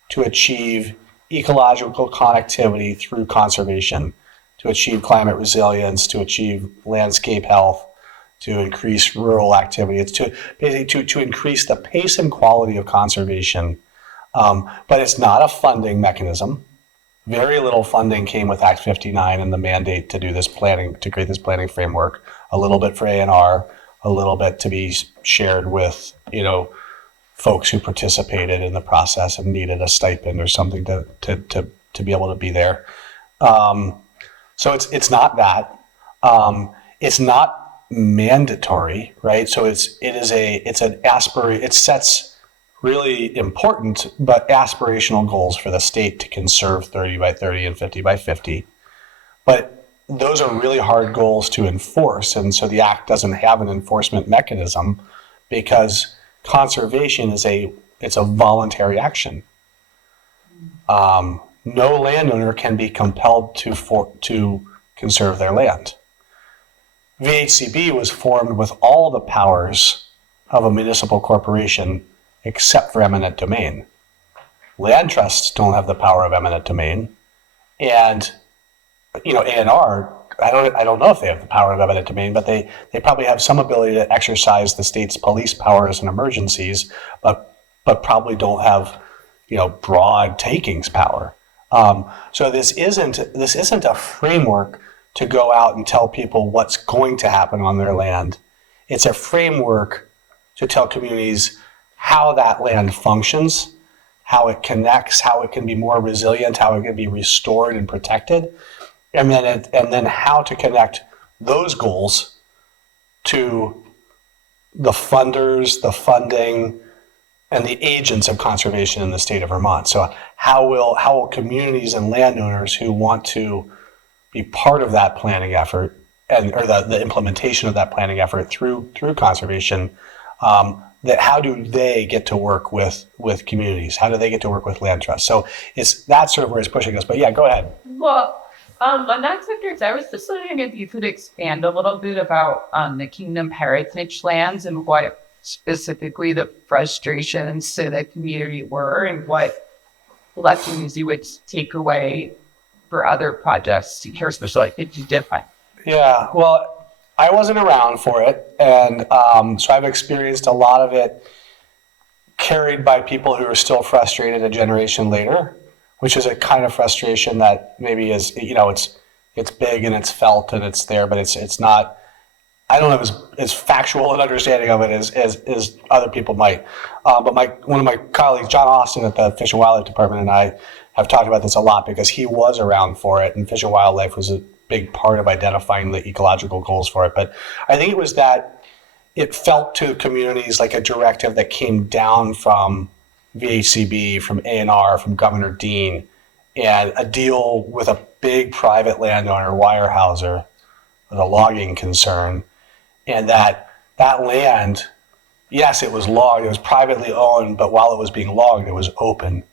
to achieve ecological connectivity through conservation, to achieve climate resilience, to achieve landscape health, to increase rural activity. It's to basically to increase the pace and quality of conservation. But it's not a funding mechanism. Very little funding came with Act 59 and the mandate to do this planning, to create this planning framework. A little bit for ANR, a little bit to be shared with, folks who participated in the process and needed a stipend or something to be able to be there. So it's not that. It's not mandatory, right? So it sets really important but aspirational goals for the state to conserve 30 by 30 and 50 by 50. But those are really hard goals to enforce. And so the Act doesn't have an enforcement mechanism because conservation it's a voluntary action. No landowner can be compelled to conserve their land. VHCB was formed with all the powers of a municipal corporation except for eminent domain. Land trusts don't have the power of eminent domain, and ANR, I don't know if they have the power of eminent domain, but they probably have some ability to exercise the state's police powers in emergencies, but probably don't have broad takings power. So this isn't a framework to go out and tell people what's going to happen on their land. It's a framework to tell communities how that land functions, how it connects, how it can be more resilient, how it can be restored and protected, and then how to connect those goals to the funders, the funding, and the agents of conservation in the state of Vermont. So how will communities and landowners who want to be part of that planning effort or the implementation of that planning effort through conservation, how do they get to work with communities? How do they get to work with land trusts? So that's sort of where it's pushing us. But yeah, go ahead. Well, on that subject, I was just wondering if you could expand a little bit about the Kingdom Heritage lands and what specifically the frustrations to the community were and what lessons you would take away for other projects here, especially if you did find. Yeah, well, I wasn't around for it, and so I've experienced a lot of it carried by people who are still frustrated a generation later, which is a kind of frustration that maybe is, it's big and it's felt and it's there, but it's not, I don't have as factual an understanding of it as other people might. But one of my colleagues, John Austin at the Fish and Wildlife Department, and I have talked about this a lot because he was around for it, and Fish and Wildlife was a big part of identifying the ecological goals for it. But I think it was that it felt to communities like a directive that came down from VHCB, from A&R, from Governor Dean, and a deal with a big private landowner, Weyerhaeuser, with a logging concern, and that land, yes, it was logged, it was privately owned, but while it was being logged, it was open.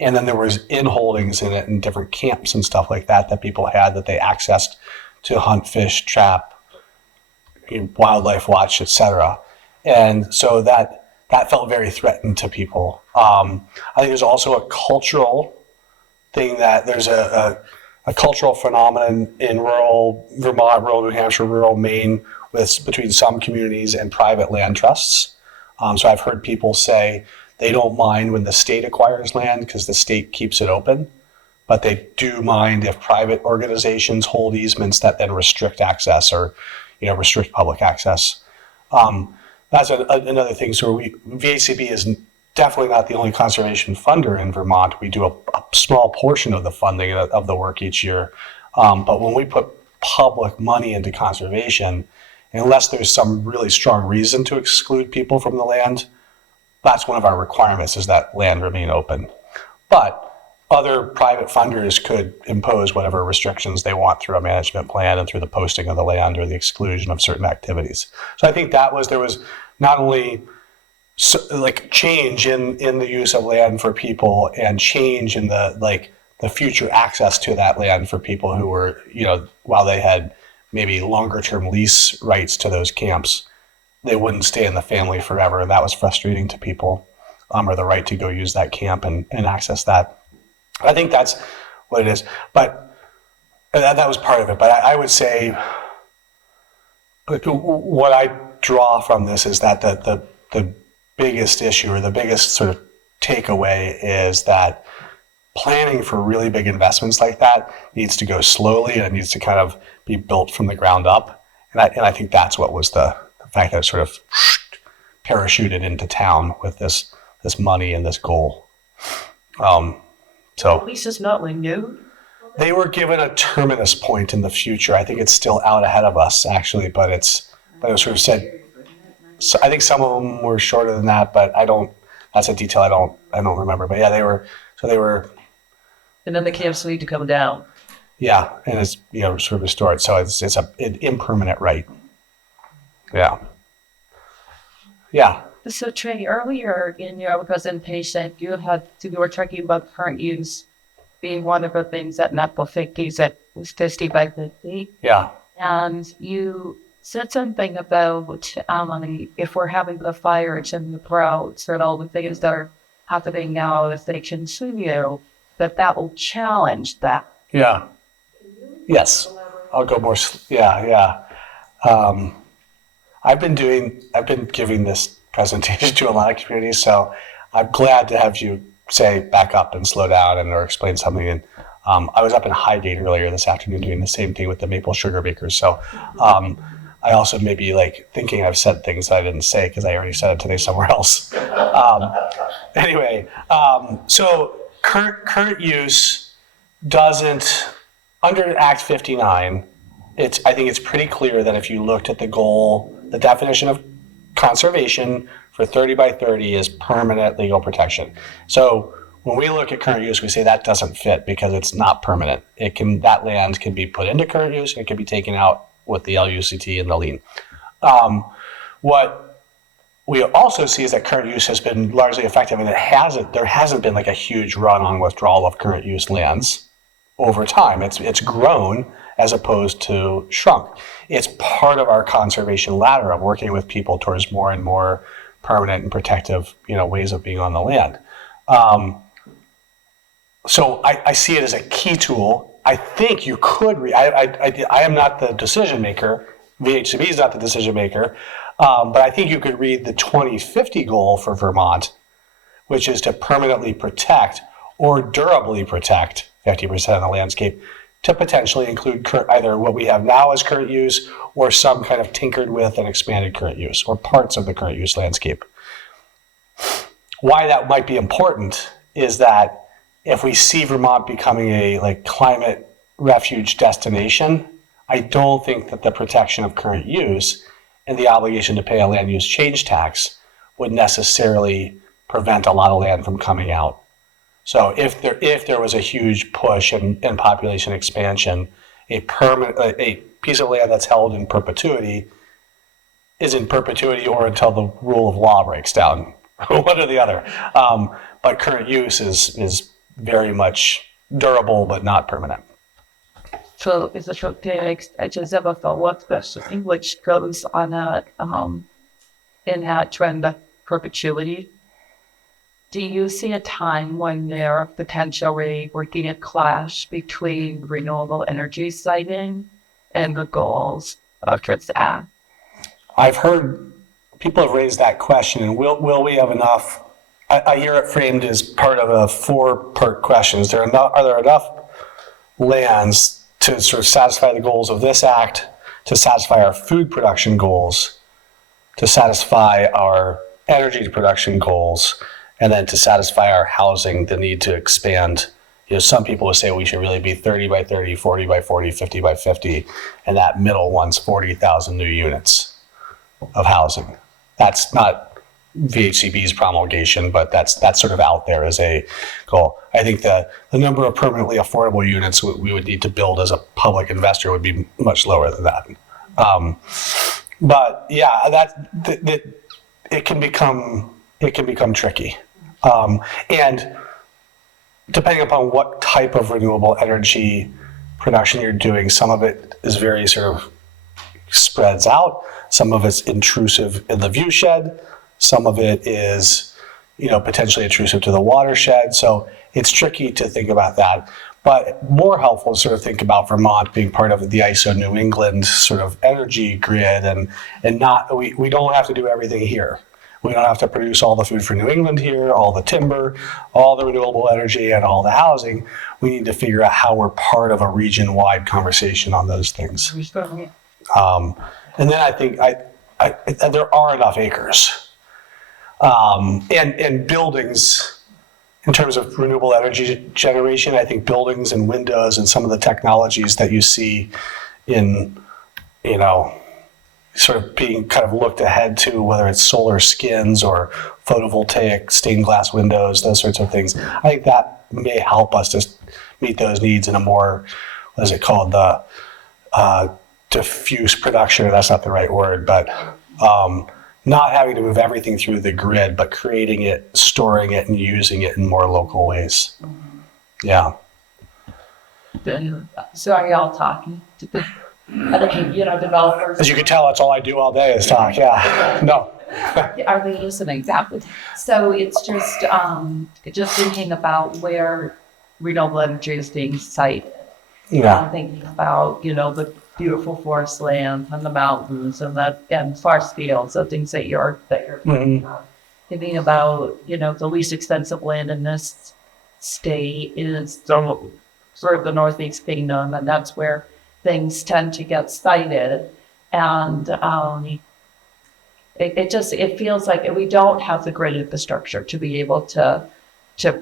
And then there was in-holdings in it in different camps and stuff like that people had that they accessed to hunt, fish, trap, wildlife watch, etc. And so that felt very threatened to people. I think there's also a cultural thing that there's a cultural phenomenon in rural Vermont, rural New Hampshire, rural Maine between some communities and private land trusts. So I've heard people say they don't mind when the state acquires land because the state keeps it open, but they do mind if private organizations hold easements that then restrict access or, restrict public access. That's another thing. So VHCB is definitely not the only conservation funder in Vermont. We do a small portion of the funding of the work each year. But when we put public money into conservation, unless there's some really strong reason to exclude people from the land, that's one of our requirements, is that land remain open. But other private funders could impose whatever restrictions they want through a management plan and through the posting of the land or the exclusion of certain activities. So I think there was not only change in the use of land for people and change in the future access to that land for people who were, while they had maybe longer term lease rights to those camps, they wouldn't stay in the family forever. And that was frustrating to people, or the right to go use that camp and access that. I think that's what it is. But that was part of it. But I would say what I draw from this is that the biggest issue or the biggest sort of takeaway is that planning for really big investments like that needs to go slowly, and it needs to kind of be built from the ground up. And I think that's what was the fact that it sort of parachuted into town with this money and this goal. So At least it's not new. they were given a terminus point in the future. I think it's still out ahead of us, actually, but it was sort of said. So I think some of them were shorter than that, but that's a detail I don't remember. But yeah, they were. And then the camps need to come down. Yeah, and it's sort of restored. So it's an impermanent right. Yeah. Yeah. So Trey, earlier in your presentation, you were talking about current use being one of the things that NAPO 50 said was 50 by 50. Yeah. And you said something about if we're having the fires and the droughts and all the things that are happening now, if they continue, that will challenge that. Yeah. Yes. I'll go more. Yeah. I've been giving this presentation to a lot of communities, so I'm glad to have you say back up and slow down or explain something. And I was up in Highgate earlier this afternoon doing the same thing with the maple sugar bakers. So I also may be thinking I've said things that I didn't say because I already said it today somewhere else. Anyway, so current use doesn't, under Act 59, I think it's pretty clear that if you looked at the goal, the definition of conservation for 30 by 30 is permanent legal protection. So when we look at current use, we say that doesn't fit because it's not permanent. That land can be put into current use, and it can be taken out with the LUCT and the lien. What we also see is that current use has been largely effective, and there hasn't been a huge run on withdrawal of current use lands over time. It's grown as opposed to shrunk. It's part of our conservation ladder of working with people towards more and more permanent and protective, ways of being on the land. So I see it as a key tool. I think you could I am not the decision maker. VHCB is not the decision maker. But I think you could read the 2050 goal for Vermont, which is to permanently protect or durably protect 50% of the landscape, to potentially include either what we have now as current use or some kind of tinkered with and expanded current use or parts of the current use landscape. Why that might be important is that if we see Vermont becoming a climate refuge destination, I don't think that the protection of current use and the obligation to pay a land use change tax would necessarily prevent a lot of land from coming out. So if there was a huge push in population expansion, a piece of land that's held in perpetuity is in perpetuity or until the rule of law breaks down, one or the other. But current use is very much durable but not permanent. So is a short I just have a follow-up question, which goes on that in that trend of perpetuity. Do you see a time when there potentially would be a clash between renewable energy siting and the goals of TRIPS Act? I've heard people have raised that question, and will we have enough? I hear it framed as part of a 4-part question. Are there enough lands to sort of satisfy the goals of this act, to satisfy our food production goals, to satisfy our energy production goals, and then to satisfy our housing, the need to expand? Some people would say we should really be 30 by 30, 40 by 40, 50 by 50, and that middle one's 40,000 new units of housing. That's not VHCB's promulgation, but that's sort of out there as a goal. I think the number of permanently affordable units we would need to build as a public investor would be much lower than that. But yeah, that it can become tricky. And depending upon what type of renewable energy production you're doing, some of it is very sort of spreads out. Some of it's intrusive in the viewshed. Some of it is, potentially intrusive to the watershed. So it's tricky to think about that. But more helpful to sort of think about Vermont being part of the ISO New England sort of energy grid, and not we don't have to do everything here. We don't have to produce all the food for New England here, all the timber, all the renewable energy, and all the housing. We need to figure out how we're part of a region-wide conversation on those things. And then I think there are enough acres. And buildings, in terms of renewable energy generation, I think buildings and windows and some of the technologies that you see in, sort of being kind of looked ahead to, whether it's solar skins or photovoltaic stained glass windows, those sorts of things. I think that may help us just meet those needs in a more, what is it called, the diffuse production. That's not the right word, but not having to move everything through the grid, but creating it, storing it, and using it in more local ways. Yeah. So are y'all talking to the other, developers? As you can tell, that's all I do all day is talk. Yeah. No. Are they listening? Exactly. So it's just thinking about where renewable energy is being sited. Yeah. I'm thinking about, the beautiful forest lands and the mountains and forest fields, the things that you're thinking about, the least expensive land in this state is sort of the Northeast Kingdom, and that's where things tend to get sited. And it feels like we don't have the grid infrastructure to be able to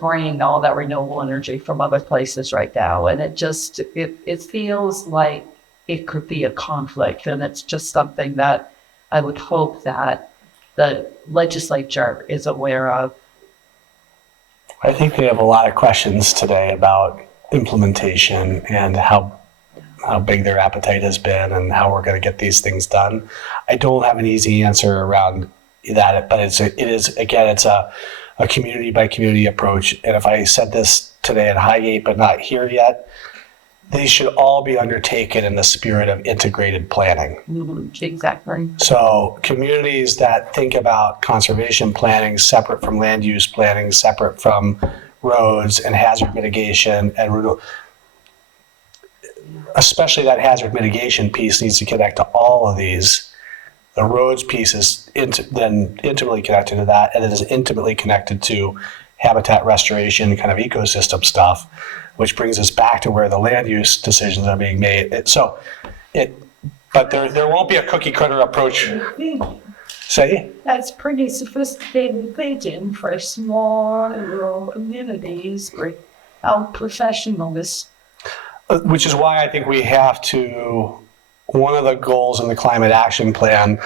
bring all that renewable energy from other places right now. And it feels like it could be a conflict. And it's just something that I would hope that the legislature is aware of. I think they have a lot of questions today about implementation and how big their appetite has been and how we're going to get these things done. I don't have an easy answer around that, but it's a community by community approach. And if I said this today at Highgate, but not here yet, these should all be undertaken in the spirit of integrated planning. Exactly. So communities that think about conservation planning separate from land use planning, separate from roads and hazard mitigation and especially that hazard mitigation piece needs to connect to all of these. The roads piece is then intimately connected to that, and it is intimately connected to habitat restoration, kind of ecosystem stuff, which brings us back to where the land use decisions are being made. But there won't be a cookie cutter approach. Say? That's pretty sophisticated thinking for small rural communities without professionals. Which is why I think we have to, one of the goals in the climate action plan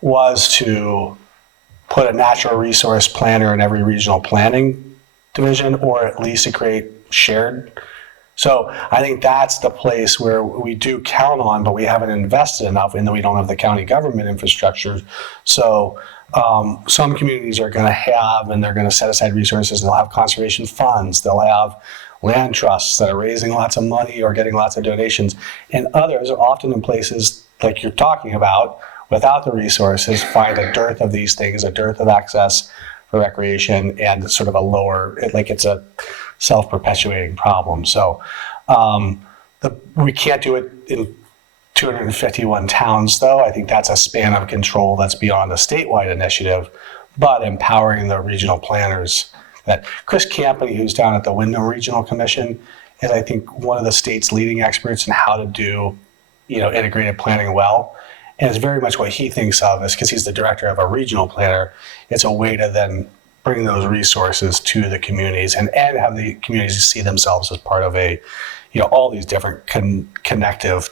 was to put a natural resource planner in every regional planning division, or at least to create shared. So I think that's the place where we do count on, but we haven't invested enough in that we don't have the county government infrastructure. So some communities are going to have, and they're going to set aside resources. They'll have conservation funds. They'll have land trusts that are raising lots of money or getting lots of donations. And others are often in places like you're talking about, without the resources, find a dearth of these things, a dearth of access for recreation, and sort of a lower, like it's a self-perpetuating problem. So we can't do it in 251 towns, though. I think that's a span of control that's beyond a statewide initiative, but empowering the regional planners. That Chris Campany, who's down at the Wyndham Regional Commission, is, I think, one of the state's leading experts in how to do, integrated planning well. And it's very much what he thinks of is, because he's the director of a regional planner, it's a way to then bring those resources to the communities and have the communities see themselves as part of all these different connective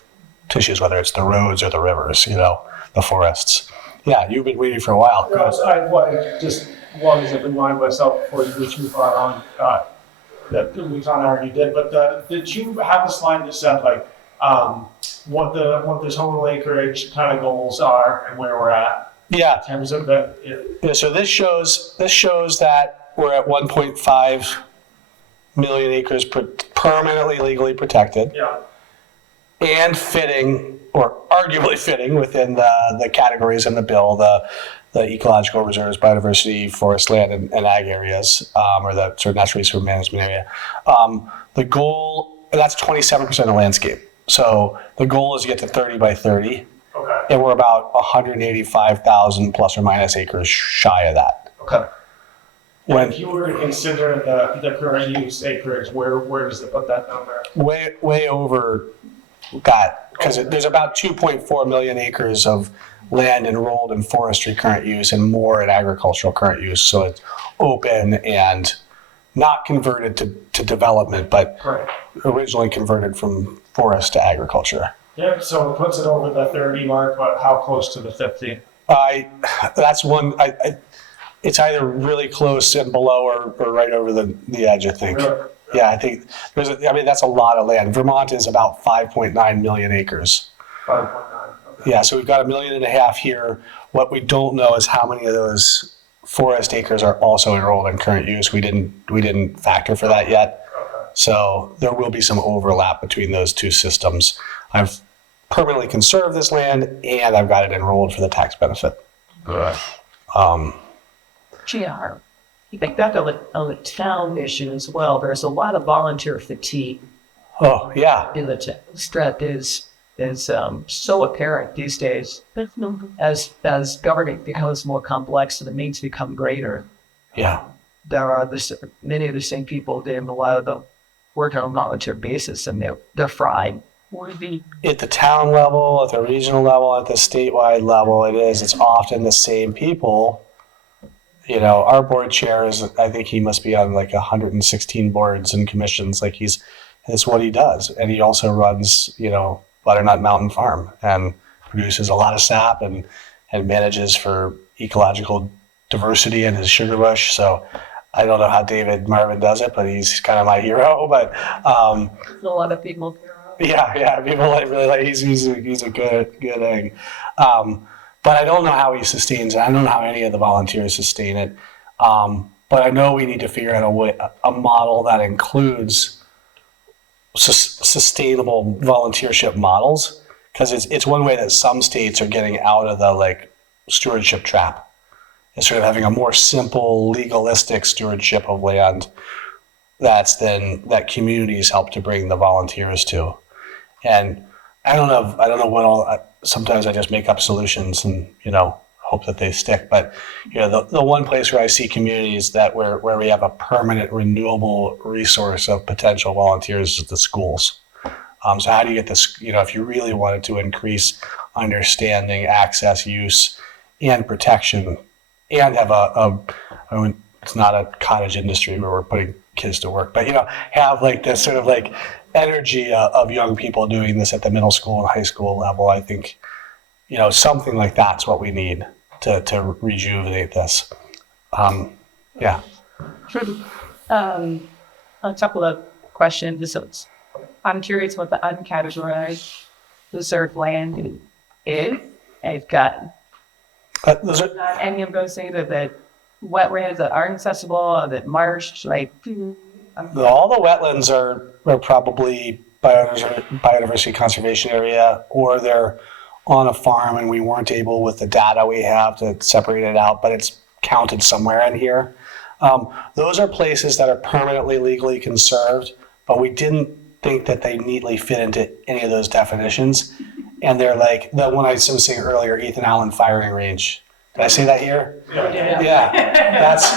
tissues, whether it's the roads or the rivers, the forests. Yeah, you've been waiting for a while. I just wanted to remind myself before you go too far on that we kind of already did, but did you have a slide that said what the total acreage kind of goals are and where we're at? Yeah. In terms of the, Yeah, so this shows that we're at 1.5 million acres permanently legally protected. yeah. And fitting, or arguably fitting, within the categories in the bill, the ecological reserves, biodiversity, forest land, and ag areas, or the sort of natural resource management area. The goal, that's 27% of landscape. So the goal is to get to 30 by 30, Okay. and we're about 185,000 plus or minus acres shy of that. Okay. When If you were to consider the current use acreage, where does it put that number? way over that, because there's about 2.4 million acres of land enrolled in forestry current use and more in agricultural current use. So it's open and not converted to development, but Right. originally converted from forest to agriculture. Yeah, so it puts it over the 30 mark, but how close to the 50? That's one. It's either really close and below, or right over the edge, I think. Really? Yeah, I think that's a lot of land. Vermont is about 5.9 million acres. 5.9. Okay. Yeah, so we've got 1.5 million here. What we don't know is how many of those forest acres are also enrolled in current use. We didn't factor for that yet. Okay. So there will be some overlap between those two systems. I've permanently conserved this land, and I've got it enrolled for the tax benefit. GR. I think that's on the town issue as well. There's a lot of volunteer fatigue Oh yeah, in the town. That is so apparent these days. As government becomes more complex and the needs become greater, yeah. there are many of the same people doing a lot of the work on a volunteer basis, and they're fried. At the town level, at the regional level, at the statewide level, it's often the same people. Our board chair I think he must be on like 116 boards and commissions. It's what he does. And he also runs, Butternut Mountain Farm and produces a lot of sap and manages for ecological diversity in his sugar bush. So I don't know how David Marvin does it, but he's kind of my hero. But A lot of people. yeah, people really like he's a good egg. But I don't know how he sustains it. I don't know how any of the volunteers sustain it. But I know we need to figure out a model that includes sustainable volunteership models, because it's one way that some states are getting out of the stewardship trap. It's sort of having a more simple, legalistic stewardship of land that communities help to bring the volunteers to. And I don't know what all. Sometimes I just make up solutions and hope that they stick. But the one place where I see communities where we have a permanent renewable resource of potential volunteers is the schools. So how do you get this? If you really wanted to increase understanding, access, use, and protection, and have it's not a cottage industry where we're putting kids to work, but have this sort of energy of young people doing this at the middle school and high school level. I think something like that's what we need. to rejuvenate this. Yeah. A couple of questions. So I'm curious what the uncategorized reserved land is. I've got Those are, any of those things that wetlands that aren't accessible, that marsh, like all the wetlands are probably biodiversity conservation area, or they're on a farm and we weren't able with the data we have to separate it out, but it's counted somewhere in here. Those are places that are permanently legally conserved, but we didn't think that they neatly fit into any of those definitions. And they're like the one I was saying earlier, Ethan Allen firing range. Did I say that here? Yeah. That's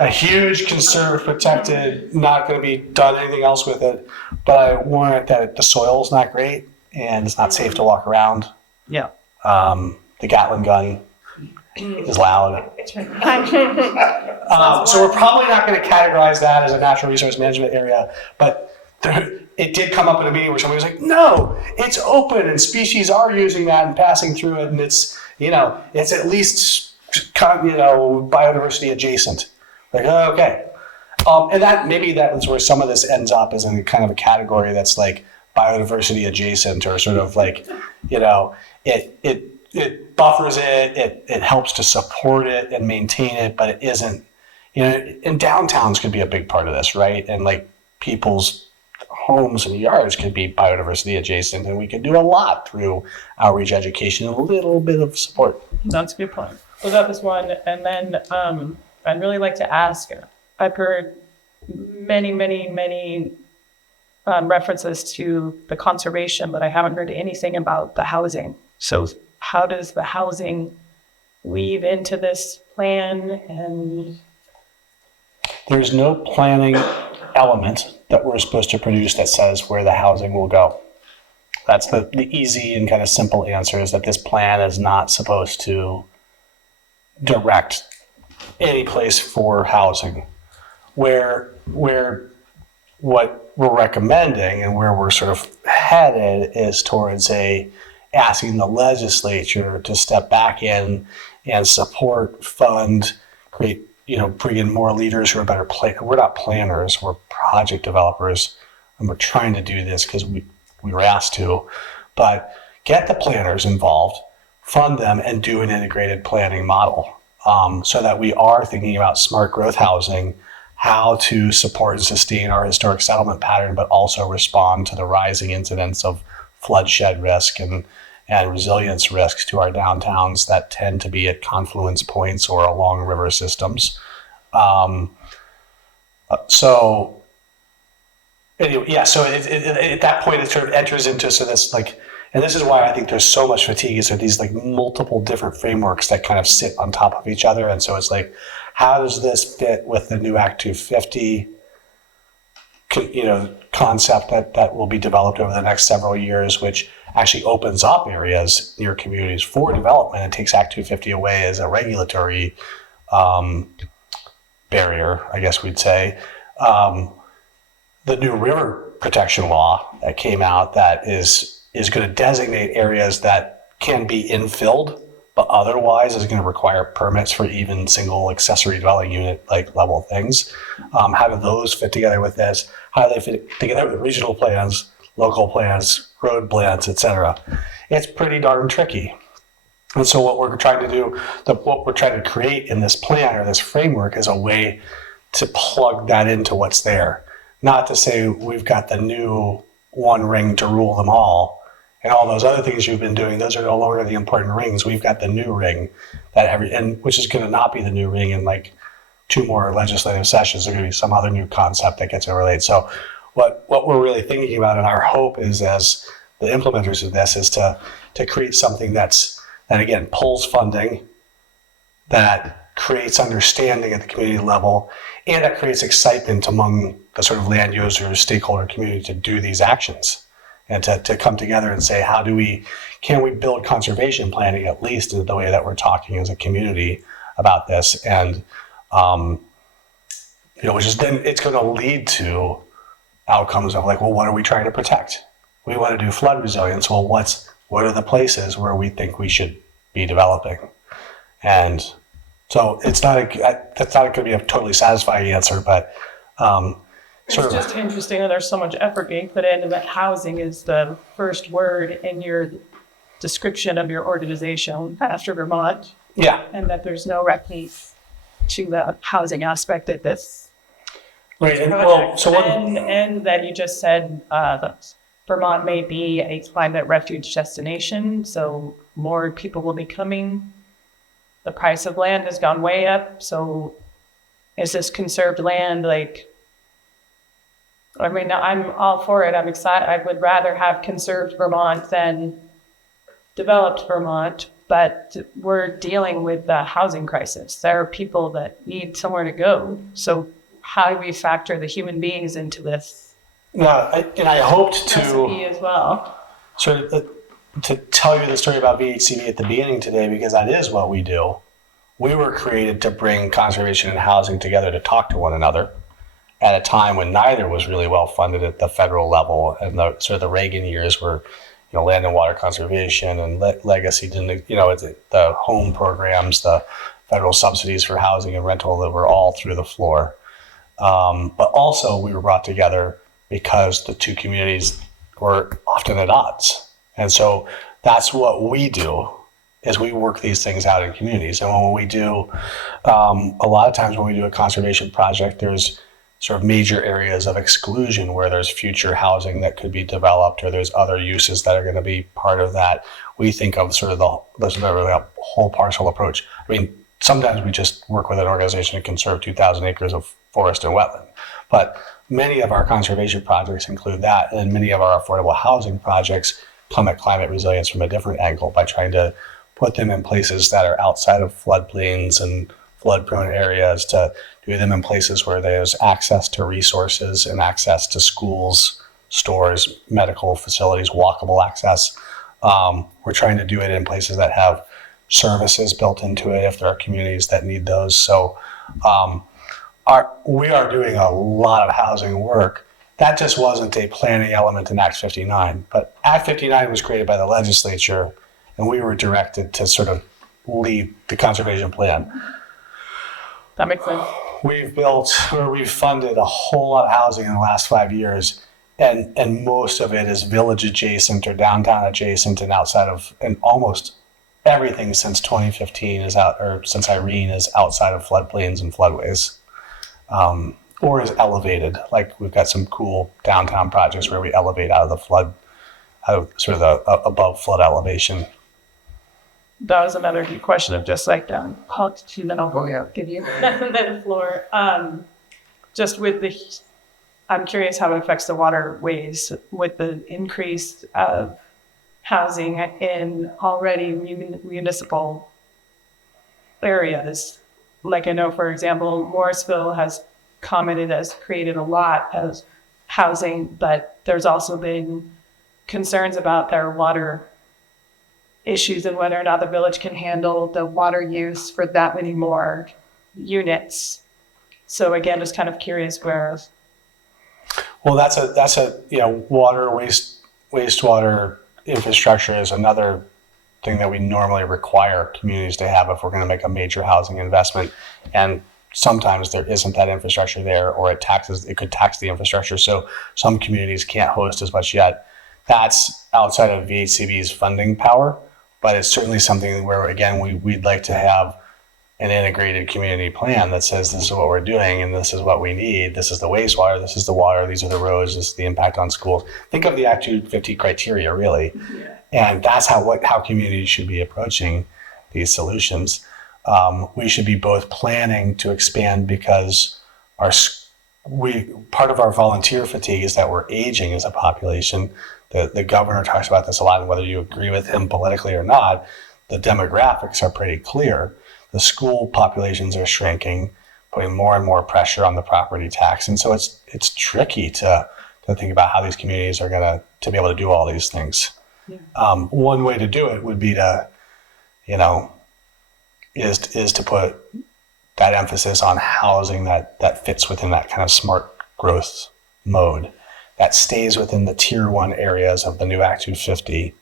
a huge conserved, protected, not going to be done anything else with it. But I warrant that the soil's not great and it's not safe to walk around. yeah. The Gatling gun is loud. So we're probably not going to categorize that as a natural resource management area, but it did come up in a meeting where somebody was like, no, it's open and species are using that and passing through it, and it's at least biodiversity adjacent. Like, oh, okay. And that's where some of this ends up, is in kind of a category that's like biodiversity adjacent, or sort of like, it buffers it helps to support it and maintain it, but it isn't, and downtowns could be a big part of this, right? And like people's homes and yards could be biodiversity adjacent, and we could do a lot through outreach, education, and a little bit of support. That's a good point. So that was one. And then I'd really like to ask, I've heard many references to the conservation, but I haven't heard anything about the housing. So how does the housing weave into this plan? And There's no planning element that we're supposed to produce that says where the housing will go. That's the easy and kind of simple answer, is that this plan is not supposed to direct any place for housing. Where what we're recommending and where we're sort of headed is towards asking the legislature to step back in and support, fund, create, bring in more leaders who are better we're not planners, we're project developers, and we're trying to do this because we were asked to, but get the planners involved, fund them, and do an integrated planning model, so that we are thinking about smart growth housing, how to support and sustain our historic settlement pattern, but also respond to the rising incidence of floodshed risk and resilience risks to our downtowns that tend to be at confluence points or along river systems. So at that point it sort of enters into this like, and this is why I think there's so much fatigue, is that these like multiple different frameworks that kind of sit on top of each other. And so it's like, how does this fit with the new Act 250 concept that will be developed over the next several years, which actually opens up areas near communities for development and takes Act 250 away as a regulatory barrier, I guess we'd say. The new river protection law that came out that is going to designate areas that can be infilled, but otherwise is going to require permits for even single accessory dwelling unit like level things. How do those fit together with this? How do they fit together with regional plans, local plans, road plans, etc.? It's pretty darn tricky. And so what we're trying to do, what we're trying to create in this plan or this framework, is a way to plug that into what's there. Not to say we've got the new one ring to rule them all, and all those other things you've been doing, those are no longer the important rings. We've got the new ring which is going to not be the new ring in like 2 more legislative sessions. There's going to be some other new concept that gets overlaid. So what we're really thinking about, and our hope is, as the implementers of this, is to create something that again pulls funding, that creates understanding at the community level, and that creates excitement among the sort of land users, stakeholder community to do these actions, and to come together and say, can we build conservation planning at least in the way that we're talking as a community about this, and which is then it's going to lead to outcomes of like, well, what are we trying to protect? We want to do flood resilience. Well, what are the places where we think we should be developing? And so it's not that's not going to be a totally satisfying answer, but It's sort of, just interesting that there's so much effort being put into that. Housing is the first word in your description of your organization after Vermont, yeah, and that there's no reference to the housing aspect of this right. And project. well, so what? And that you just said that Vermont may be a climate refuge destination, so more people will be coming. The price of land has gone way up, so is this conserved land like? I mean, I'm all for it. I'm excited. I would rather have conserved Vermont than developed Vermont, but we're dealing with the housing crisis. There are people that need somewhere to go. So how do we factor the human beings into this Yeah, and I hoped to recipe as well? sort of to tell you the story about VHCB at the beginning today, because that is what we do. We were created to bring conservation and housing together to talk to one another at a time when neither was really well funded at the federal level, and the sort of the Reagan years were, land and water conservation and legacy didn't, the home programs, the federal subsidies for housing and rental that were all through the floor. But also we were brought together because the two communities were often at odds. And so that's what we do, is we work these things out in communities. And when we do, a lot of times when we do a conservation project, there's sort of major areas of exclusion where there's future housing that could be developed, or there's other uses that are going to be part of that. We think of sort of the whole parcel approach. I mean, sometimes we just work with an organization to conserve 2,000 acres of forest and wetland, but many of our conservation projects include that, and many of our affordable housing projects come at climate resilience from a different angle by trying to put them in places that are outside of floodplains and flood-prone areas, to do them in places where there's access to resources and access to schools, stores, medical facilities, walkable access. We're trying to do it in places that have services built into it if there are communities that need those. So we are doing a lot of housing work. That just wasn't a planning element in Act 59, but Act 59 was created by the legislature, and we were directed to sort of lead the conservation plan. That makes sense. We've funded a whole lot of housing in the last 5 years, and most of it is village adjacent or downtown adjacent and outside of, and almost everything since 2015 is out, or since Irene is outside of floodplains and floodways, or is elevated. Like we've got some cool downtown projects where we elevate out of the flood, out of sort of the above flood elevation. That was another good question of just like talk to, then I'll go give you the floor. Just with I'm curious how it affects the waterways with the increase of housing in already municipal areas. Like I know, for example, Morrisville has created a lot of housing, but there's also been concerns about their water issues and whether or not the village can handle the water use for that many more units. So again, just kind of curious where. Well, that's a water wastewater infrastructure is another thing that we normally require communities to have if we're going to make a major housing investment, and sometimes there isn't that infrastructure there, or it could tax the infrastructure. So some communities can't host as much yet. That's outside of VHCB's funding power. But it's certainly something where, again, we'd like to have an integrated community plan that says this is what we're doing and this is what we need. This is the wastewater, this is the water, these are the roads, this is the impact on schools. Think of the Act 250 criteria, really. Yeah. And that's how communities should be approaching these solutions. We should be both planning to expand because part of our volunteer fatigue is that we're aging as a population. The governor talks about this a lot, and whether you agree with him politically or not, the demographics are pretty clear. The school populations are shrinking, putting more and more pressure on the property tax. And so it's tricky to think about how these communities are going to be able to do all these things. Yeah. One way to do it would be to, is to put that emphasis on housing that fits within that kind of smart growth mode, that stays within the tier 1 areas of the new Act 250,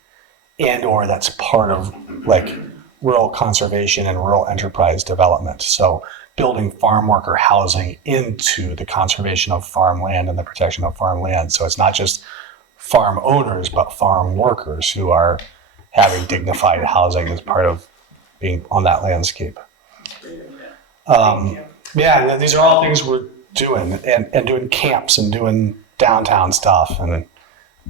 and or that's part of like rural conservation and rural enterprise development. So building farm worker housing into the conservation of farmland and the protection of farmland. So it's not just farm owners, but farm workers who are having dignified housing as part of being on that landscape. Yeah, and these are all things we're doing, and doing camps and doing downtown stuff. And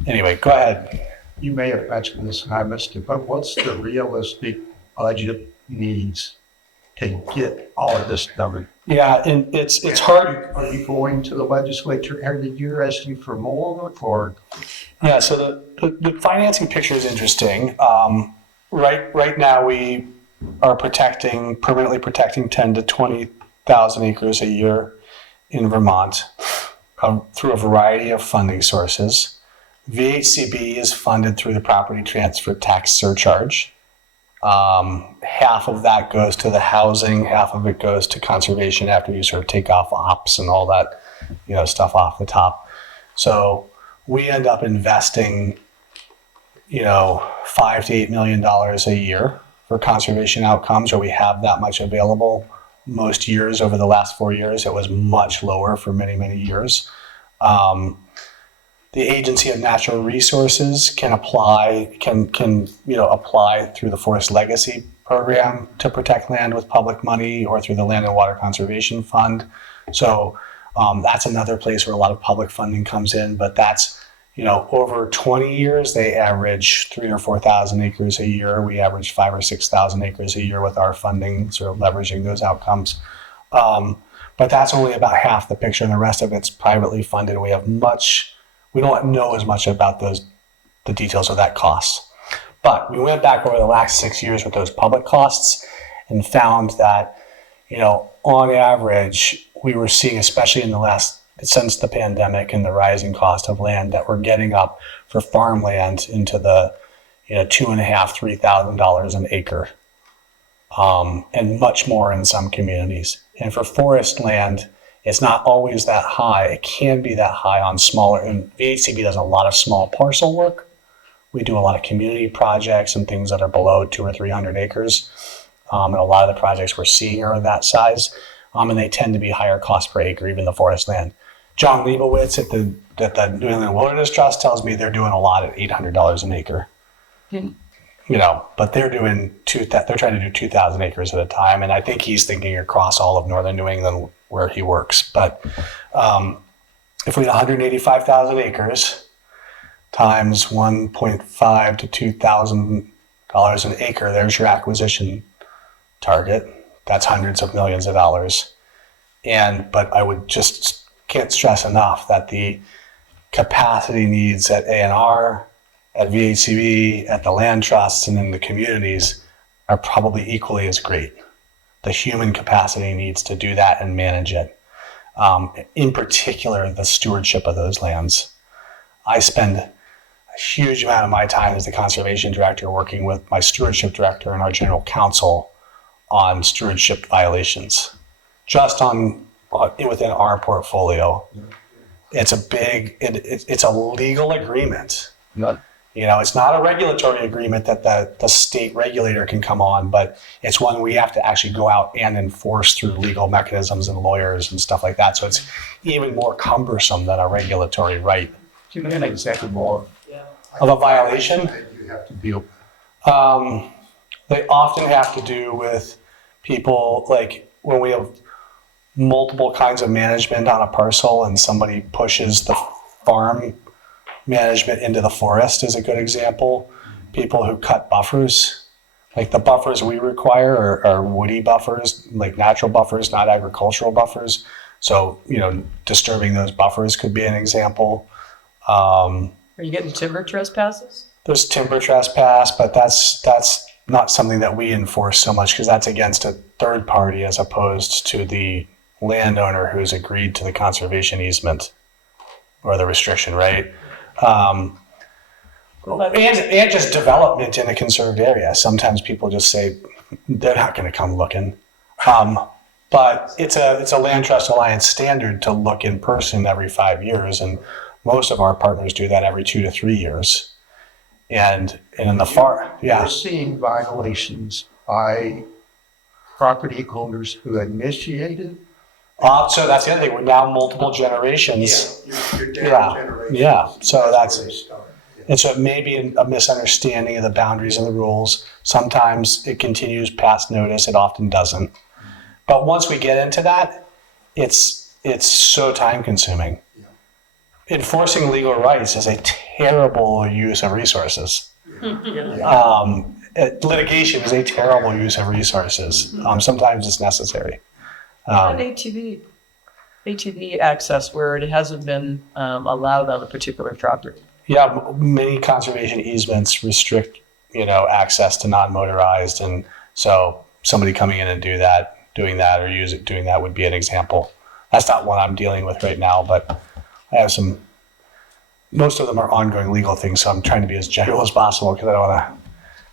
anyway, go ahead. You may have mentioned this and I missed it, but what's the realistic budget needs to get all of this done? Yeah, and it's hard. Are you going to the legislature every year asking for more or? Yeah, so the financing picture is interesting. Right now we are permanently protecting 10 to 20,000 acres a year in Vermont through a variety of funding sources. VHCB is funded through the property transfer tax surcharge. Half of that goes to the housing, half of it goes to conservation after you sort of take off ops and all that, stuff off the top. So we end up investing, $5 to $8 million a year for conservation outcomes, or we have that much available. Most years over the last 4 years, it was much lower for many, many years. The Agency of Natural Resources can apply through the Forest Legacy Program to protect land with public money, or through the Land and Water Conservation Fund. So that's another place where a lot of public funding comes in, but that's, over 20 years, they average 3,000 or 4,000 acres a year. We average 5,000 or 6,000 acres a year with our funding, sort of leveraging those outcomes. But that's only about half the picture, and the rest of it's privately funded. We don't know as much about the details of that cost. But we went back over the last 6 years with those public costs and found that, on average, we were seeing, especially since the pandemic and the rising cost of land, that we're getting up for farmland into the, $2,500, $3,000 an acre, and much more in some communities. And for forest land, it's not always that high. It can be that high on smaller, and VHCB does a lot of small parcel work. We do a lot of community projects and things that are below 200 or 300 acres. And a lot of the projects we're seeing are that size. And they tend to be higher cost per acre, even the forest land. John Leibowitz at the New England Wilderness Trust tells me they're doing a lot at $800 an acre. But they're trying to do 2,000 acres at a time. And I think he's thinking across all of northern New England where he works. But if we had 185,000 acres times 1.5 to $2,000 an acre, there's your acquisition target. That's hundreds of millions of dollars. But I can't stress enough that the capacity needs at A&R, at VHCB, at the land trusts, and in the communities are probably equally as great. The human capacity needs to do that and manage it. In particular, the stewardship of those lands. I spend a huge amount of my time as the conservation director working with my stewardship director and our general counsel on stewardship violations, just within our portfolio. It's a legal agreement. It's not a regulatory agreement that the state regulator can come on, but it's one we have to actually go out and enforce through legal mechanisms and lawyers and stuff like that. So it's even more cumbersome than a regulatory right. Give me an example Of a violation? that you have to deal with. They often have to do with people, like when we have multiple kinds of management on a parcel and somebody pushes the farm management into the forest is a good example. People who cut buffers, like the buffers we require are woody buffers, like natural buffers, not agricultural buffers. So, disturbing those buffers could be an example. Are you getting timber trespasses? There's timber trespass, but that's not something that we enforce so much because that's against a third party as opposed to the landowner who's agreed to the conservation easement or the restriction, right? And just development in a conserved area. Sometimes people just say they're not going to come looking. But it's a Land Trust Alliance standard to look in person every 5 years, and most of our partners do that every 2 to 3 years. And in the You're seeing violations by property owners who initiated? So that's the other thing. We're now multiple generations. You're down Yeah, generations. yeah. So where that's- they started. Yeah. And so it may be a misunderstanding of the boundaries and the rules. Sometimes it continues past notice. It often doesn't. But once we get into that, it's so time consuming. Enforcing legal rights is a terrible use of resources. Litigation is a terrible use of resources. Sometimes it's necessary. And ATV access where it hasn't been allowed on a particular property. Yeah, many conservation easements restrict, access to non-motorized, and so somebody coming in and doing that doing that would be an example. That's not what I'm dealing with right now, but I have some. Most of them are ongoing legal things, so I'm trying to be as general as possible because I don't want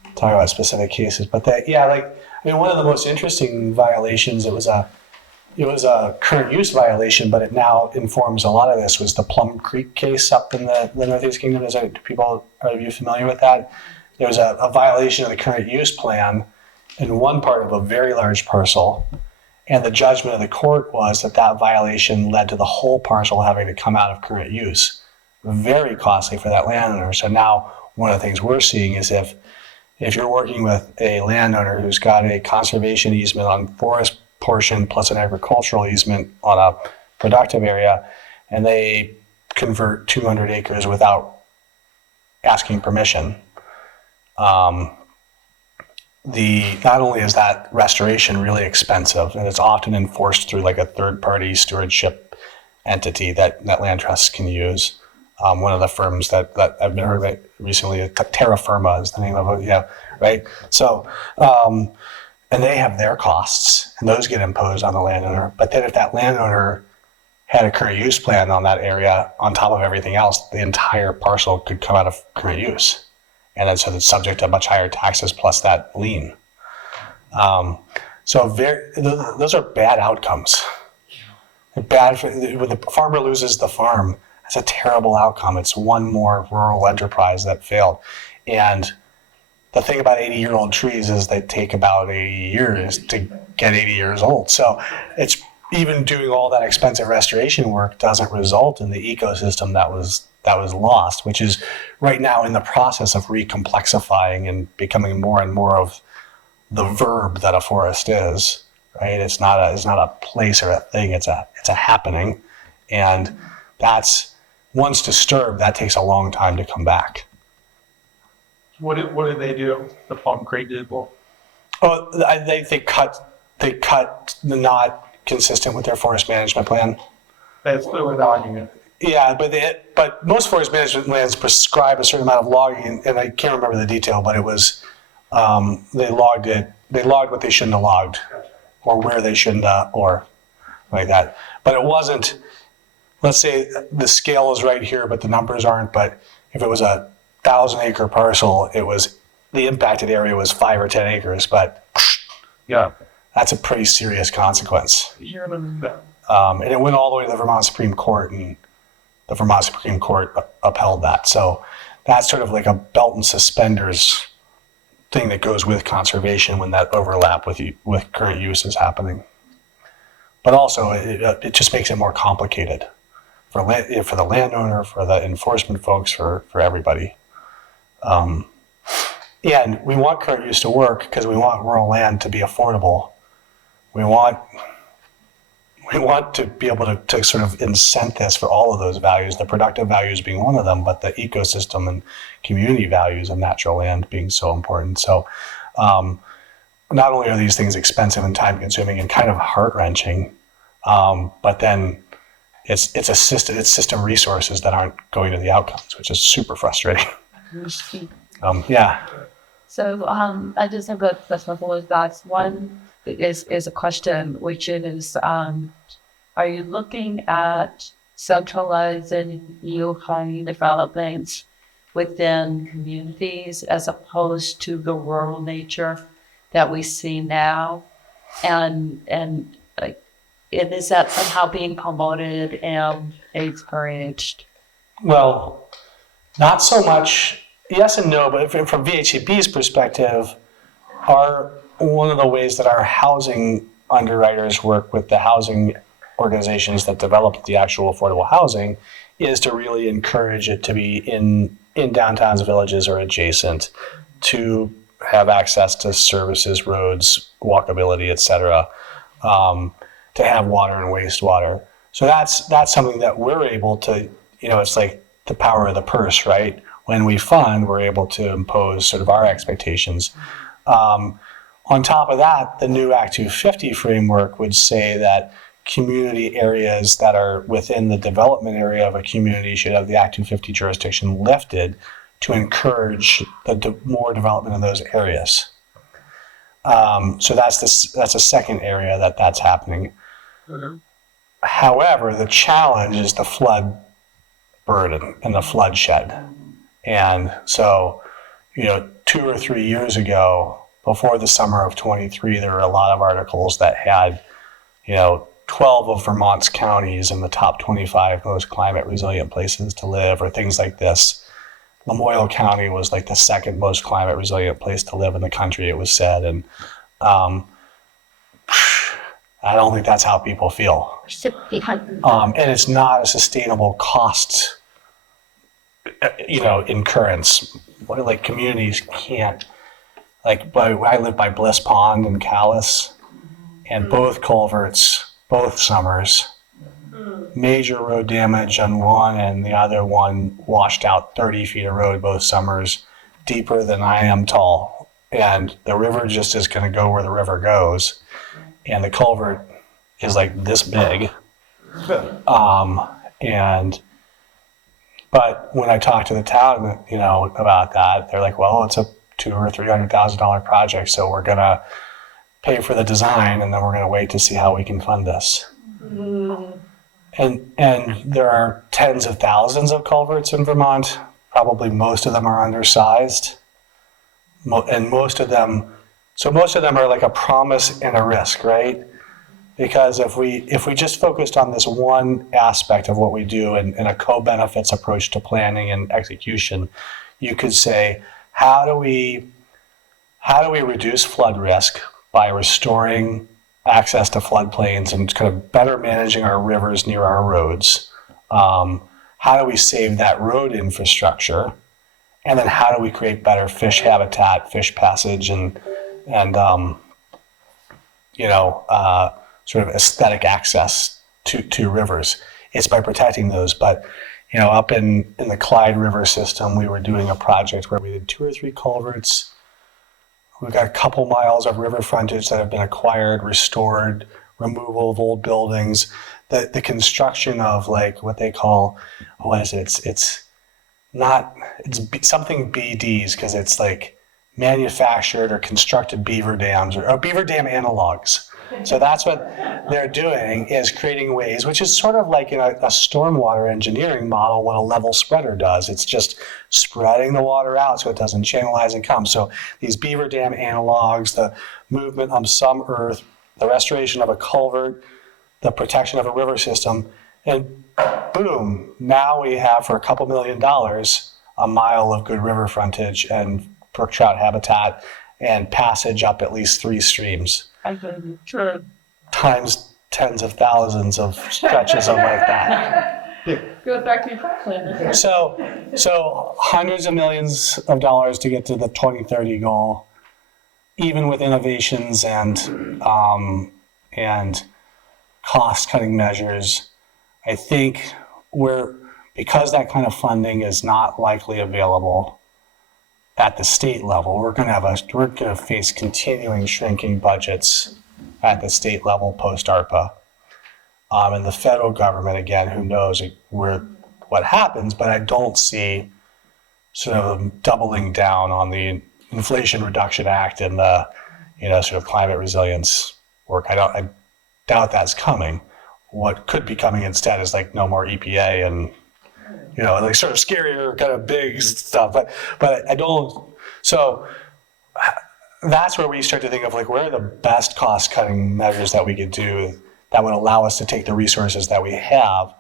to talk about specific cases. But one of the most interesting violations, it was a current use violation, but it now informs a lot of this, was the Plum Creek case up in the Northeast Kingdom. Are you familiar with that? There was a violation of the current use plan in one part of a very large parcel. And the judgment of the court was that violation led to the whole parcel having to come out of current use. Very costly for that landowner. So now one of the things we're seeing is if you're working with a landowner who's got a conservation easement on forest portion plus an agricultural easement on a productive area, and they convert 200 acres without asking permission, not only is that restoration really expensive, and it's often enforced through like a third-party stewardship entity that land trusts can use. One of the firms that I've been heard of recently, Terra Firma is the name of it. Yeah, right. So, and they have their costs, and those get imposed on the landowner. But then if that landowner had a current use plan on that area, on top of everything else, the entire parcel could come out of current use. And then so it's subject to much higher taxes plus that lien. Those are bad outcomes. They're bad when the farmer loses the farm. That's a terrible outcome. It's one more rural enterprise that failed. And the thing about 80-year-old trees is they take about 80 years to get 80 years old. So it's even doing all that expensive restoration work doesn't result in the ecosystem that was lost, which is right now in the process of recomplexifying and becoming more and more of the verb that a forest is. Right? It's not a place or a thing. It's a happening, and that's once disturbed, that takes a long time to come back. What did they do? The Plum Creek people. Oh, they cut the not consistent with their forest management plan. That's with logging it. Yeah, but most forest management plans prescribe a certain amount of logging, and I can't remember the detail, but it was they logged what they shouldn't have logged, or where they shouldn't have, or like that. But it wasn't. Let's say the scale is right here, but the numbers aren't. But if it was a 1,000-acre parcel, the impacted area was 5 or 10 acres, but Yeah. that's a pretty serious consequence. Yeah. And it went all the way to the Vermont Supreme Court, and the Vermont Supreme Court upheld that. So that's sort of like a belt and suspenders thing that goes with conservation when that overlap with current use is happening. But also, it just makes it more complicated for the landowner, for the enforcement folks, for everybody. And we want current use to work because we want rural land to be affordable. We want to be able to sort of incent this for all of those values, the productive values being one of them, but the ecosystem and community values of natural land being so important. So not only are these things expensive and time consuming and kind of heart wrenching, but then it's system resources that aren't going to the outcomes, which is super frustrating. Yeah. So I just have a couple of thoughts. One is a question, which is, are you looking at centralizing new housing developments within communities as opposed to the rural nature that we see now? And is that somehow being promoted and encouraged? Well, not so much. Yes and no, but from VHCB's perspective, our one of the ways that our housing underwriters work with the housing organizations that develop the actual affordable housing is to really encourage it to be in downtowns, villages, or adjacent, to have access to services, roads, walkability, etc., to have water and wastewater. So that's something that we're able to, it's like the power of the purse, right? When we fund, we're able to impose sort of our expectations. On top of that, the new Act 250 framework would say that community areas that are within the development area of a community should have the Act 250 jurisdiction lifted to encourage more development in those areas. So that's a second area that's happening. However, the challenge is the flood burden and the floodshed. And so, 2 or 3 years ago, before the summer of 23, there were a lot of articles that had, 12 of Vermont's counties in the top 25 most climate resilient places to live, or things like this. Lamoille County was like the second most climate resilient place to live in the country, it was said. And I don't think that's how people feel. And it's not a sustainable cost, incurrence. Like communities can't, I live by Bliss Pond in Calais, and both culverts, both summers, major road damage on one, and the other one washed out 30 feet of road both summers, deeper than I am tall. And the river just is going to go where the river goes. And the culvert is like this big. But when I talk to the town, about that, they're like, well, it's a $200,000 or $300,000 project, so we're going to pay for the design, and then we're going to wait to see how we can fund this. And there are tens of thousands of culverts in Vermont. Probably most of them are undersized, and most of them are like a promise and a risk, right? Because if we just focused on this one aspect of what we do in a co-benefits approach to planning and execution, you could say, how do we reduce flood risk by restoring access to floodplains and kind of better managing our rivers near our roads? How do we save that road infrastructure? And then how do we create better fish habitat, fish passage, and sort of aesthetic access to rivers? It's by protecting those. But up in the Clyde River system, we were doing a project where we did 2 or 3 culverts. We've got a couple miles of river frontage that have been acquired, restored, removal of old buildings, the construction of like what they call, it's something BDs, because it's like manufactured or constructed beaver dams or beaver dam analogs. So that's what they're doing, is creating ways, which is sort of like a stormwater engineering model, what a level spreader does. It's just spreading the water out so it doesn't channelize and come. So these beaver dam analogs, the movement of some earth, the restoration of a culvert, the protection of a river system, and boom, now we have, for a couple $1 million, a mile of good river frontage and brook trout habitat and passage up at least 3 streams. Times tens of thousands of stretches of like that. Goes back to your plan. So hundreds of millions of dollars to get to the 2030 goal, even with innovations and cost-cutting measures. I think because that kind of funding is not likely available at the state level, we're going to face continuing shrinking budgets at the state level post ARPA. And the federal government, again, who knows what happens, but I don't see sort of doubling down on the Inflation Reduction Act and the sort of climate resilience work. I doubt that's coming. What could be coming instead is like no more EPA and like sort of scarier kind of big stuff, but I don't. So that's where we start to think of like, where are the best cost cutting measures that we could do that would allow us to take the resources that we have,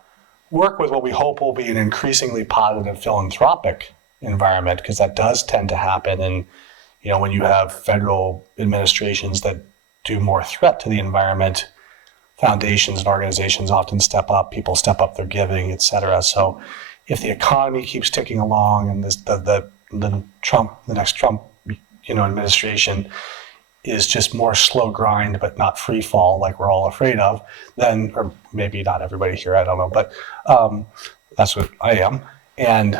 work with what we hope will be an increasingly positive philanthropic environment, because that does tend to happen in when you have federal administrations that do more threat to the environment, foundations and organizations often step up, people step up their giving, et cetera. So if the economy keeps ticking along and the next Trump, administration is just more slow grind, but not free fall like we're all afraid of, then, or maybe not everybody here, I don't know, but that's what I am. And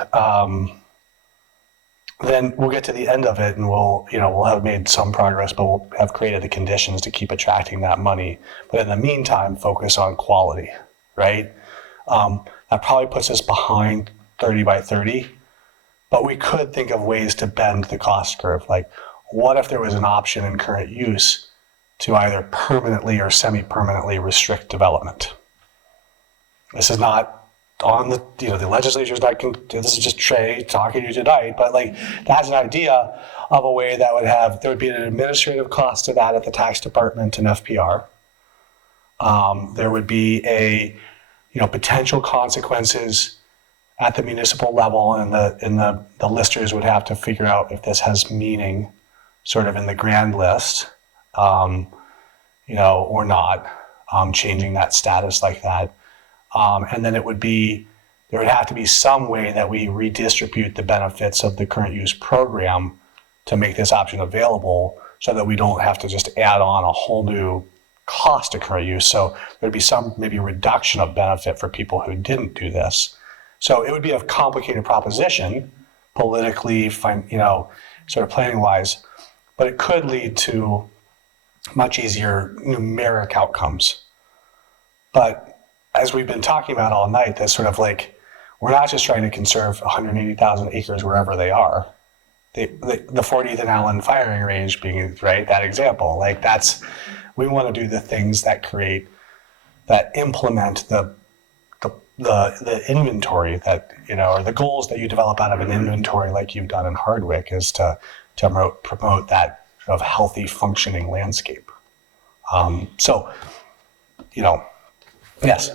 then we'll get to the end of it and we'll have made some progress, but we'll have created the conditions to keep attracting that money. But in the meantime, focus on quality, right? That probably puts us behind 30 by 30, but we could think of ways to bend the cost curve. Like, what if there was an option in current use to either permanently or semi-permanently restrict development? This is not on the legislature's not, this is just Trey talking to you tonight, but like, that's an idea of a way that there would be an administrative cost to that at the tax department and FPR. There would be potential consequences at the municipal level, and the listers would have to figure out if this has meaning sort of in the grand list, or not, changing that status like that. And then there would have to be some way that we redistribute the benefits of the current use program to make this option available so that we don't have to just add on a whole new cost to current use. So there'd be some maybe reduction of benefit for people who didn't do this. So it would be a complicated proposition politically, sort of planning wise, but it could lead to much easier numeric outcomes. But as we've been talking about all night, that's sort of like, we're not just trying to conserve 180,000 acres wherever they are. The 40th and Allen firing range being, right, that example. Like, we want to do the things that implement the inventory that, or the goals that you develop out of an inventory like you've done in Hardwick, is to promote that sort of healthy functioning landscape. Yes.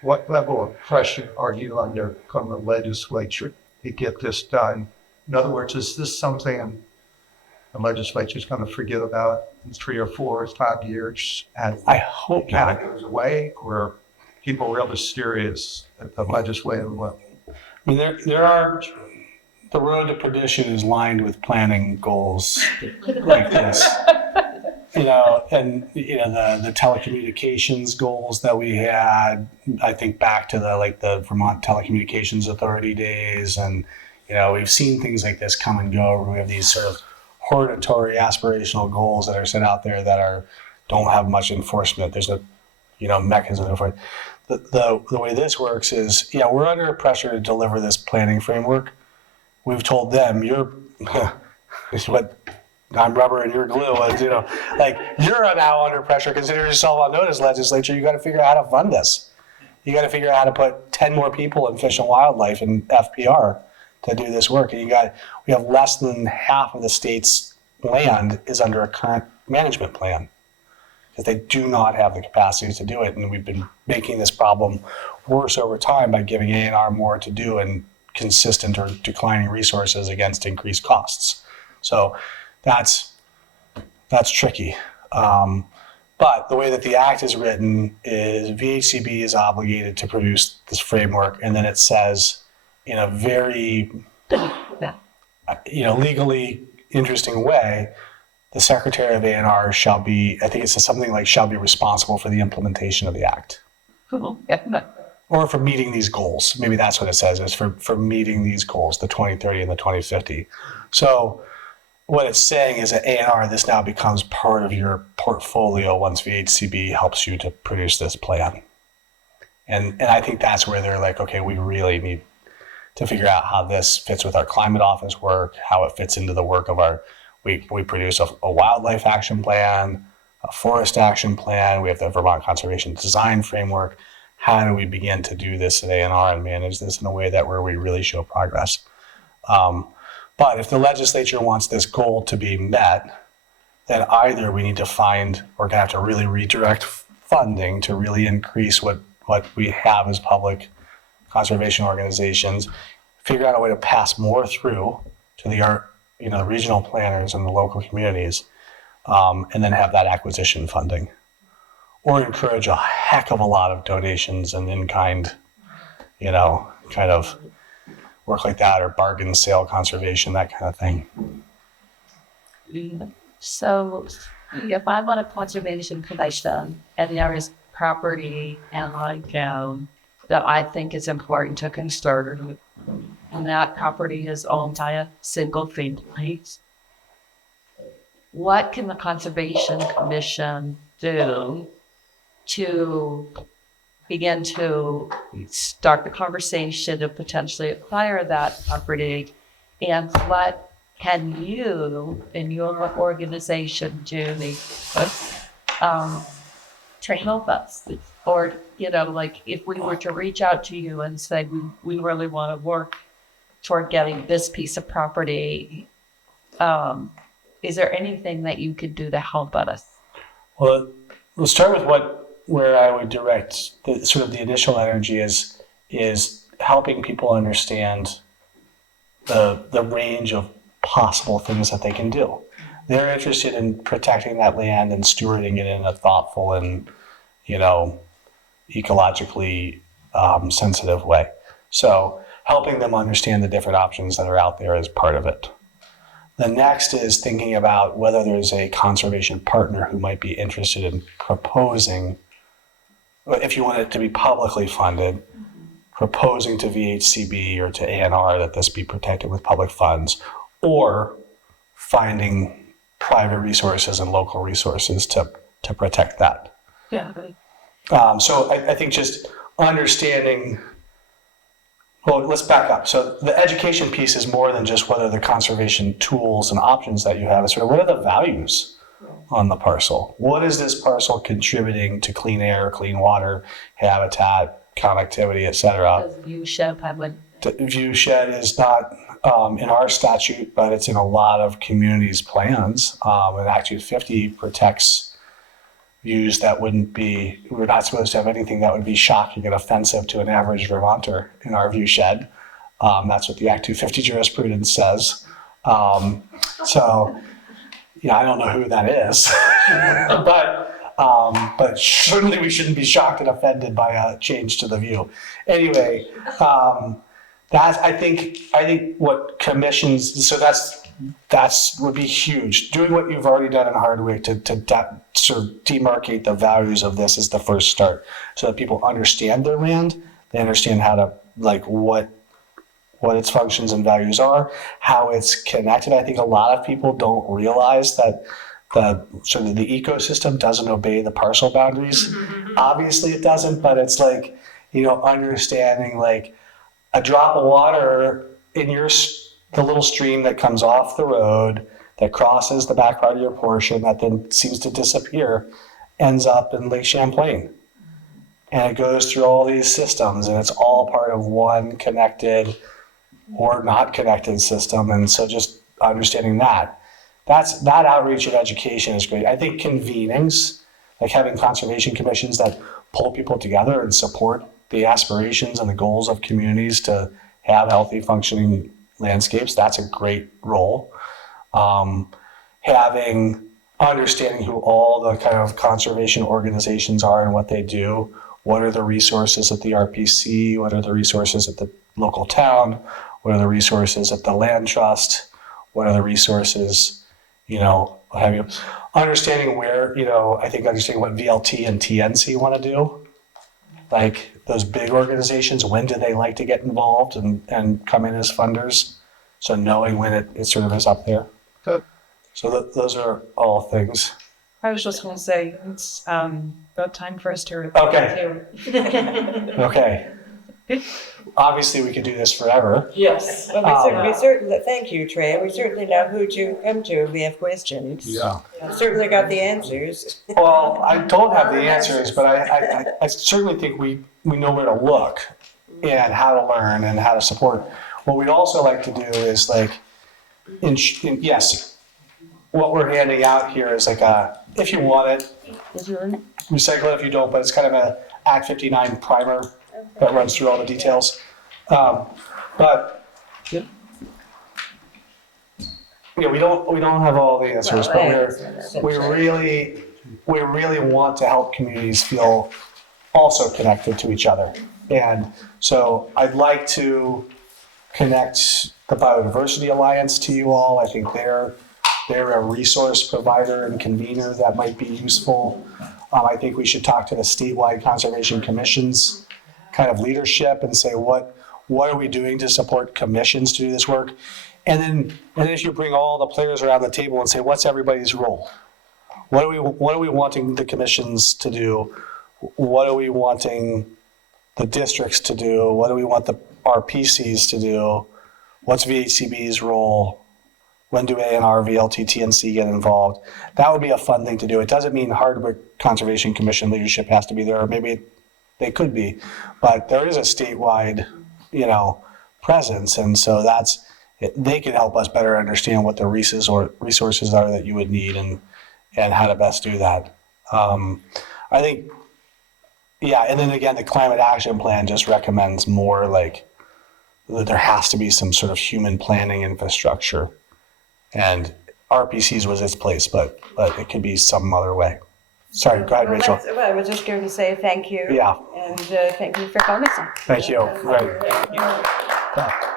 What level of pressure are you under from the legislature to get this done? In other words, is this something the legislature is going to forget about in 3 or 4 or 5 years and I hope kind not. of goes away, or people really serious at the legislative level? I mean, there are, the road to perdition is lined with planning goals like this. The telecommunications goals that we had, I think back to the Vermont Telecommunications Authority days. And, we've seen things like this come and go, where we have these sort of hortatory aspirational goals that are set out there that don't have much enforcement. There's a, mechanism for it. The way this works is, we're under pressure to deliver this planning framework. We've told them, I'm rubber and you're glue. You're now under pressure. Consider yourself on notice, legislature. You got to figure out how to fund this. You got to figure out how to put 10 more people in Fish and Wildlife and FPR to do this work. And we have less than half of the state's land is under a current management plan, because they do not have the capacity to do it. And we've been making this problem worse over time by giving A&R more to do and consistent or declining resources against increased costs. So that's tricky. But the way that the act is written is VHCB is obligated to produce this framework, and then it says in a very legally interesting way, the Secretary of A&R shall be, I think it says something like, shall be responsible for the implementation of the act. Or for meeting these goals. Maybe that's what it says, is for meeting these goals, the 2030 and the 2050. So what it's saying is that A&R, this now becomes part of your portfolio once VHCB helps you to produce this plan. And I think that's where they're like, okay, we really need to figure out how this fits with our climate office work, how it fits into the work of we produce a wildlife action plan, a forest action plan, we have the Vermont Conservation Design Framework. How do we begin to do this at A&R and manage this in a way where we really show progress? But if the legislature wants this goal to be met, then either we need to find, or gonna have to really redirect funding to really increase what we have as public conservation organizations, figure out a way to pass more through to the regional planners and the local communities, and then have that acquisition funding, or encourage a heck of a lot of donations and in-kind, kind of work like that, or bargain sale conservation, that kind of thing. So if I want a conservation commission and there is property and that I think is important to conserve, and that property is owned by a single family, what can the Conservation Commission do to begin to start the conversation to potentially acquire that property? And what can you in your organization do to help us? Or, like if we were to reach out to you and say, we really want to work toward getting this piece of property, is there anything that you could do to help us? Well, we'll start with where I would direct the initial energy is helping people understand the range of possible things that they can do. They're interested in protecting that land and stewarding it in a thoughtful and, ecologically sensitive way. So helping them understand the different options that are out there is part of it. The next is thinking about whether there's a conservation partner who might be interested in proposing, if you want it to be publicly funded, proposing to VHCB or to ANR that this be protected with public funds, or finding private resources and local resources to protect that. Yeah. So I think just understanding, well, let's back up. So the education piece is more than just whether the conservation tools and options that you have. It's what are the values on the parcel? What is this parcel contributing to clean air, clean water, habitat, connectivity, et cetera? Does Viewshed have one? Viewshed is not in our statute, but it's in a lot of communities' plans. And Act 50 protects views that we're not supposed to have anything that would be shocking and offensive to an average Vermonter in our viewshed. That's what the Act 250 jurisprudence says. So, I don't know who that is, but certainly we shouldn't be shocked and offended by a change to the view. Anyway, I think what commissions, so that's would be huge. Doing what you've already done in Hardwick to sort of demarcate the values of this is the first start, so that people understand their land, they understand how to what its functions and values are, how it's connected. I think a lot of people don't realize that the ecosystem doesn't obey the parcel boundaries. Obviously it doesn't, but it's understanding a drop of water in the little stream that comes off the road that crosses the back part of your portion that then seems to disappear ends up in Lake Champlain. And it goes through all these systems, and it's all part of one connected or not connected system. And so just understanding that outreach and education is great. I think convenings, like having conservation commissions that pull people together and support the aspirations and the goals of communities to have healthy, functioning landscapes, that's a great role. Understanding who all the kind of conservation organizations are and what they do. What are the resources at the RPC? What are the resources at the local town? What are the resources at the land trust? What are the resources, understanding where, I think understanding what VLT and TNC want to do. Like those big organizations, when do they like to get involved and come in as funders? So knowing when it sort of is up there. Good. So those are all things. I was just going to say, it's about time for us to Okay. Okay. Obviously, we could do this forever. Yes. Well, we certainly, thank you, Trey. We certainly know who to come to if we have questions. Yeah. I've certainly got the answers. Well, I don't have the answers, but I certainly think we know where to look and how to learn and how to support. What we'd also like to do is yes, what we're handing out here is if you want it, recycle it if you don't, but it's kind of a Act 59 primer that runs through all the details. But we don't have all the answers, Well, I but understand that. we really want to help communities feel also connected to each other. And so I'd like to connect the Biodiversity Alliance to you all. I think they're a resource provider and convener that might be useful. I think we should talk to the statewide conservation commissions kind of leadership and say what are we doing to support commissions to do this work, and then if you bring all the players around the table and say what's everybody's role, what are we wanting the commissions to do, what are we wanting the districts to do, what do we want the RPCs to do, what's VHCB's role, when do ANR, VLT, TNC get involved? That would be a fun thing to do. It doesn't mean Hardwick Conservation Commission leadership has to be there, or maybe they could be, but there is a statewide, presence, and so they can help us better understand what the resources are that you would need and how to best do that. I think, and then again, the Climate Action Plan just recommends more like that there has to be some sort of human planning infrastructure. And RPCs was its place, but it could be some other way. Sorry, go ahead, Rachel. I was just going to say thank you. Yeah, And thank you for coming. thank you. Right. Yeah.